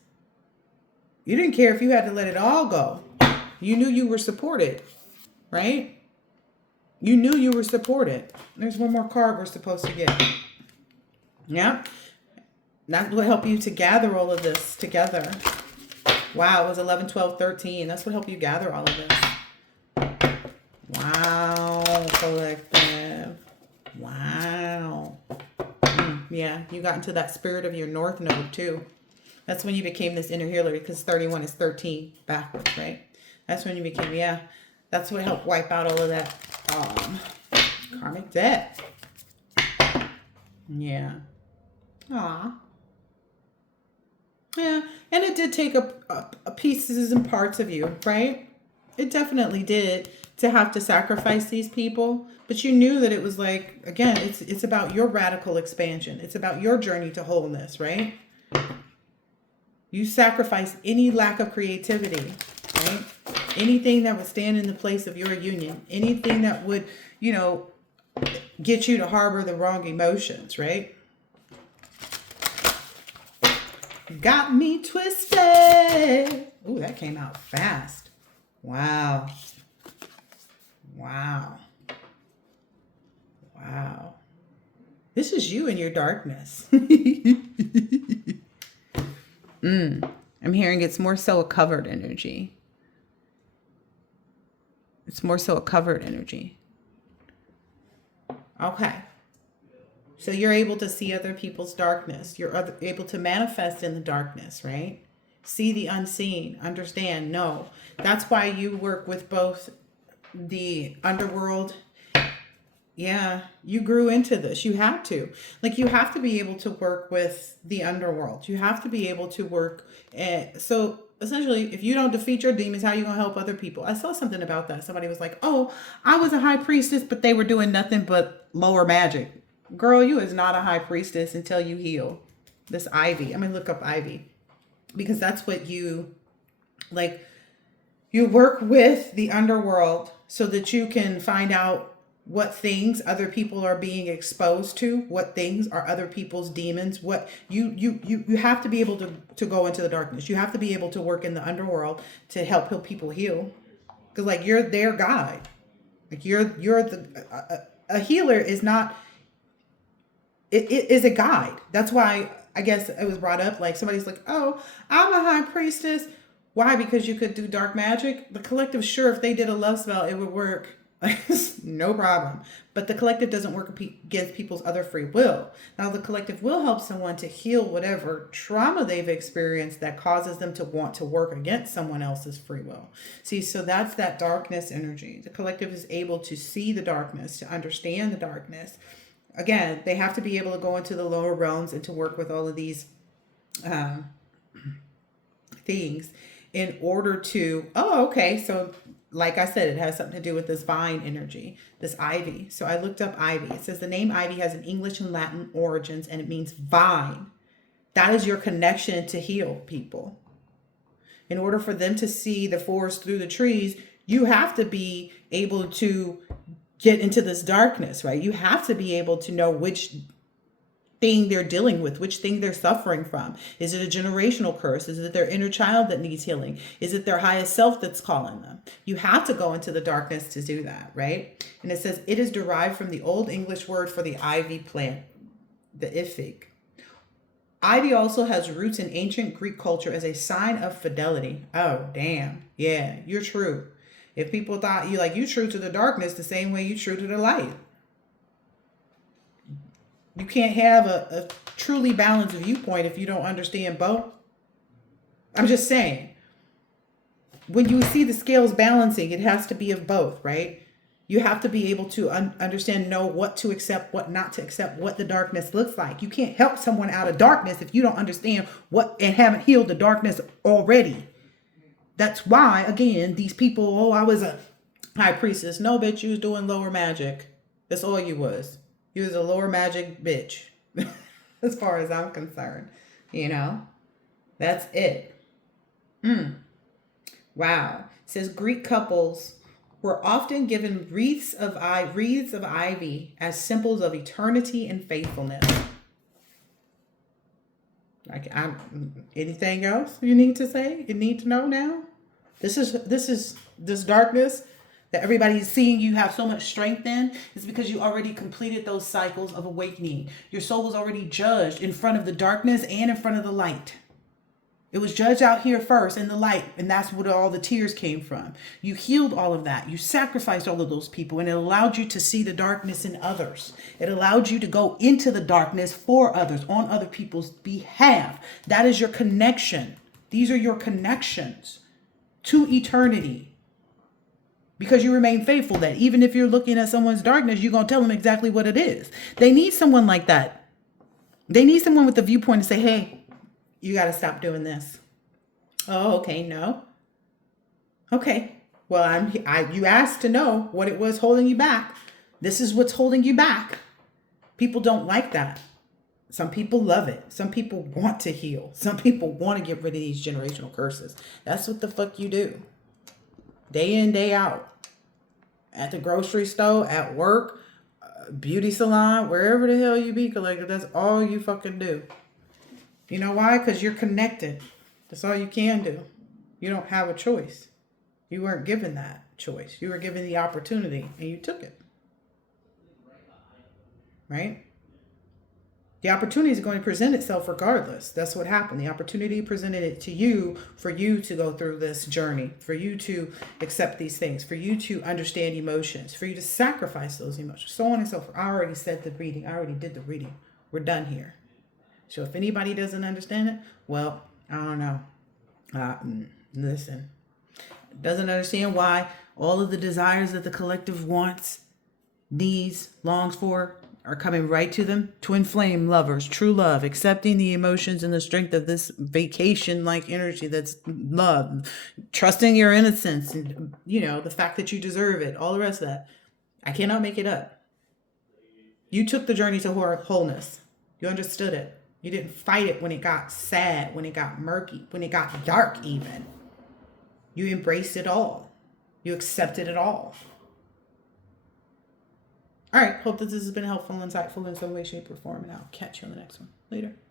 You didn't care if you had to let it all go. You knew you were supported, right? You knew you were supported. There's one more card we're supposed to get. Yeah. That will help you to gather all of this together. Wow, it was 11, 12, 13. That's what helped you gather all of this. Wow, collective. Wow. Yeah, you got into that spirit of your North Node too. That's when you became this inner healer, because 31 is 13 backwards, right? That's when you became, yeah. That's what helped wipe out all of that karmic debt. Yeah. Aw. Yeah, and it did take a pieces and parts of you, right? It definitely did, to have to sacrifice these people, but you knew that it was like, again, it's about your radical expansion. It's about your journey to wholeness, right? You sacrifice any lack of creativity, right? Anything that would stand in the place of your union, anything that would, get you to harbor the wrong emotions, right? Got me twisted. Ooh, that came out fast. Wow. Wow. Wow. This is you in your darkness. I'm hearing it's more so a covered energy. It's more so a covered energy. Okay. So you're able to see other people's darkness. You're able to manifest in the darkness, right? See the unseen, understand, know. That's why you work with both the underworld. Yeah, you grew into this. You have to. Like, you have to be able to work with the underworld. You have to be able to work. So essentially, if you don't defeat your demons, how are you going to help other people? I saw something about that. Somebody was like, oh, I was a high priestess, but they were doing nothing but lower magic. Girl, you is not a high priestess until you heal. This Ivy. I'm going to look up Ivy. Because that's what you, like, you work with the underworld so that you can find out what things other people are being exposed to, what things are other people's demons, what you have to be able to go into the darkness. You have to be able to work in the underworld to help people heal. Because, like, you're their guide. Like, you're the, a healer is not, it is a guide. That's why I guess it was brought up, like, somebody's like, oh, I'm a high priestess. Why? Because you could do dark magic? The collective, sure, if they did a love spell, it would work. No problem. But the collective doesn't work against people's other free will. Now, the collective will help someone to heal whatever trauma they've experienced that causes them to want to work against someone else's free will. See, so that's that darkness energy. The collective is able to see the darkness, to understand the darkness. Again, they have to be able to go into the lower realms and to work with all of these things in order to, so like I said, it has something to do with this vine energy, this ivy. So I looked up ivy. It says the name ivy has an English and Latin origins, and it means vine. That is your connection to heal people. In order for them to see the forest through the trees, you have to be able to get into this darkness, right? You have to be able to know which thing they're dealing with, which thing they're suffering from. Is it a generational curse? Is it their inner child that needs healing? Is it their highest self that's calling them? You have to go into the darkness to do that, right? And it says it is derived from the Old English word for the ivy plant, the ifig. Ivy also has roots in ancient Greek culture as a sign of fidelity. Oh, damn. Yeah, you're true. If people thought you true to the darkness the same way you true to the light. You can't have a truly balanced viewpoint if you don't understand both. I'm just saying. When you see the scales balancing, it has to be of both, right? You have to be able to understand, know what to accept, what not to accept, what the darkness looks like. You can't help someone out of darkness if you don't understand what and haven't healed the darkness already. That's why, again, these people, oh, I was a high priestess. No, bitch, you was doing lower magic. That's all you was. You was a lower magic bitch, as far as I'm concerned. You know, that's it. Wow. It says Greek couples were often given wreaths of ivy as symbols of eternity and faithfulness. Like, anything else you need to say? You need to know now. This darkness that everybody's seeing you have so much strength in is because you already completed those cycles of awakening. Your soul was already judged in front of the darkness and in front of the light. It was judged out here first in the light, and that's where all the tears came from. You healed all of that. You sacrificed all of those people, and it allowed you to see the darkness in others. It allowed you to go into the darkness for others, on other people's behalf. That is your connection. These are your connections to eternity. Because you remain faithful, that even if you're looking at someone's darkness, you're going to tell them exactly what it is. They need someone like that. They need someone with the viewpoint to say, hey, you got to stop doing this. Oh, okay. No. Okay. Well, you asked to know what it was holding you back. This is what's holding you back. People don't like that. Some people love it. Some people want to heal. Some people want to get rid of these generational curses. That's what the fuck you do. Day in, day out. At the grocery store, at work, beauty salon, wherever the hell you be, collector. That's all you fucking do. You know why? Because you're connected. That's all you can do. You don't have a choice. You weren't given that choice. You were given the opportunity and you took it. Right? The opportunity is going to present itself regardless. That's what happened. The opportunity presented it to you for you to go through this journey, for you to accept these things, for you to understand emotions, for you to sacrifice those emotions, so on and so forth. I already said the reading. I already did the reading. We're done here. So if anybody doesn't understand it, well, I don't know. Listen, doesn't understand why all of the desires that the collective wants, needs, longs for, are coming right to them. Twin flame lovers, true love, accepting the emotions and the strength of this vacation-like energy that's love, trusting your innocence and, the fact that you deserve it, all the rest of that. I cannot make it up. You took the journey to wholeness. You understood it. You didn't fight it when it got sad, when it got murky, when it got dark even. You embraced it all. You accepted it all. All right. Hope that this has been helpful and insightful in some way, shape, or form. And I'll catch you on the next one. Later.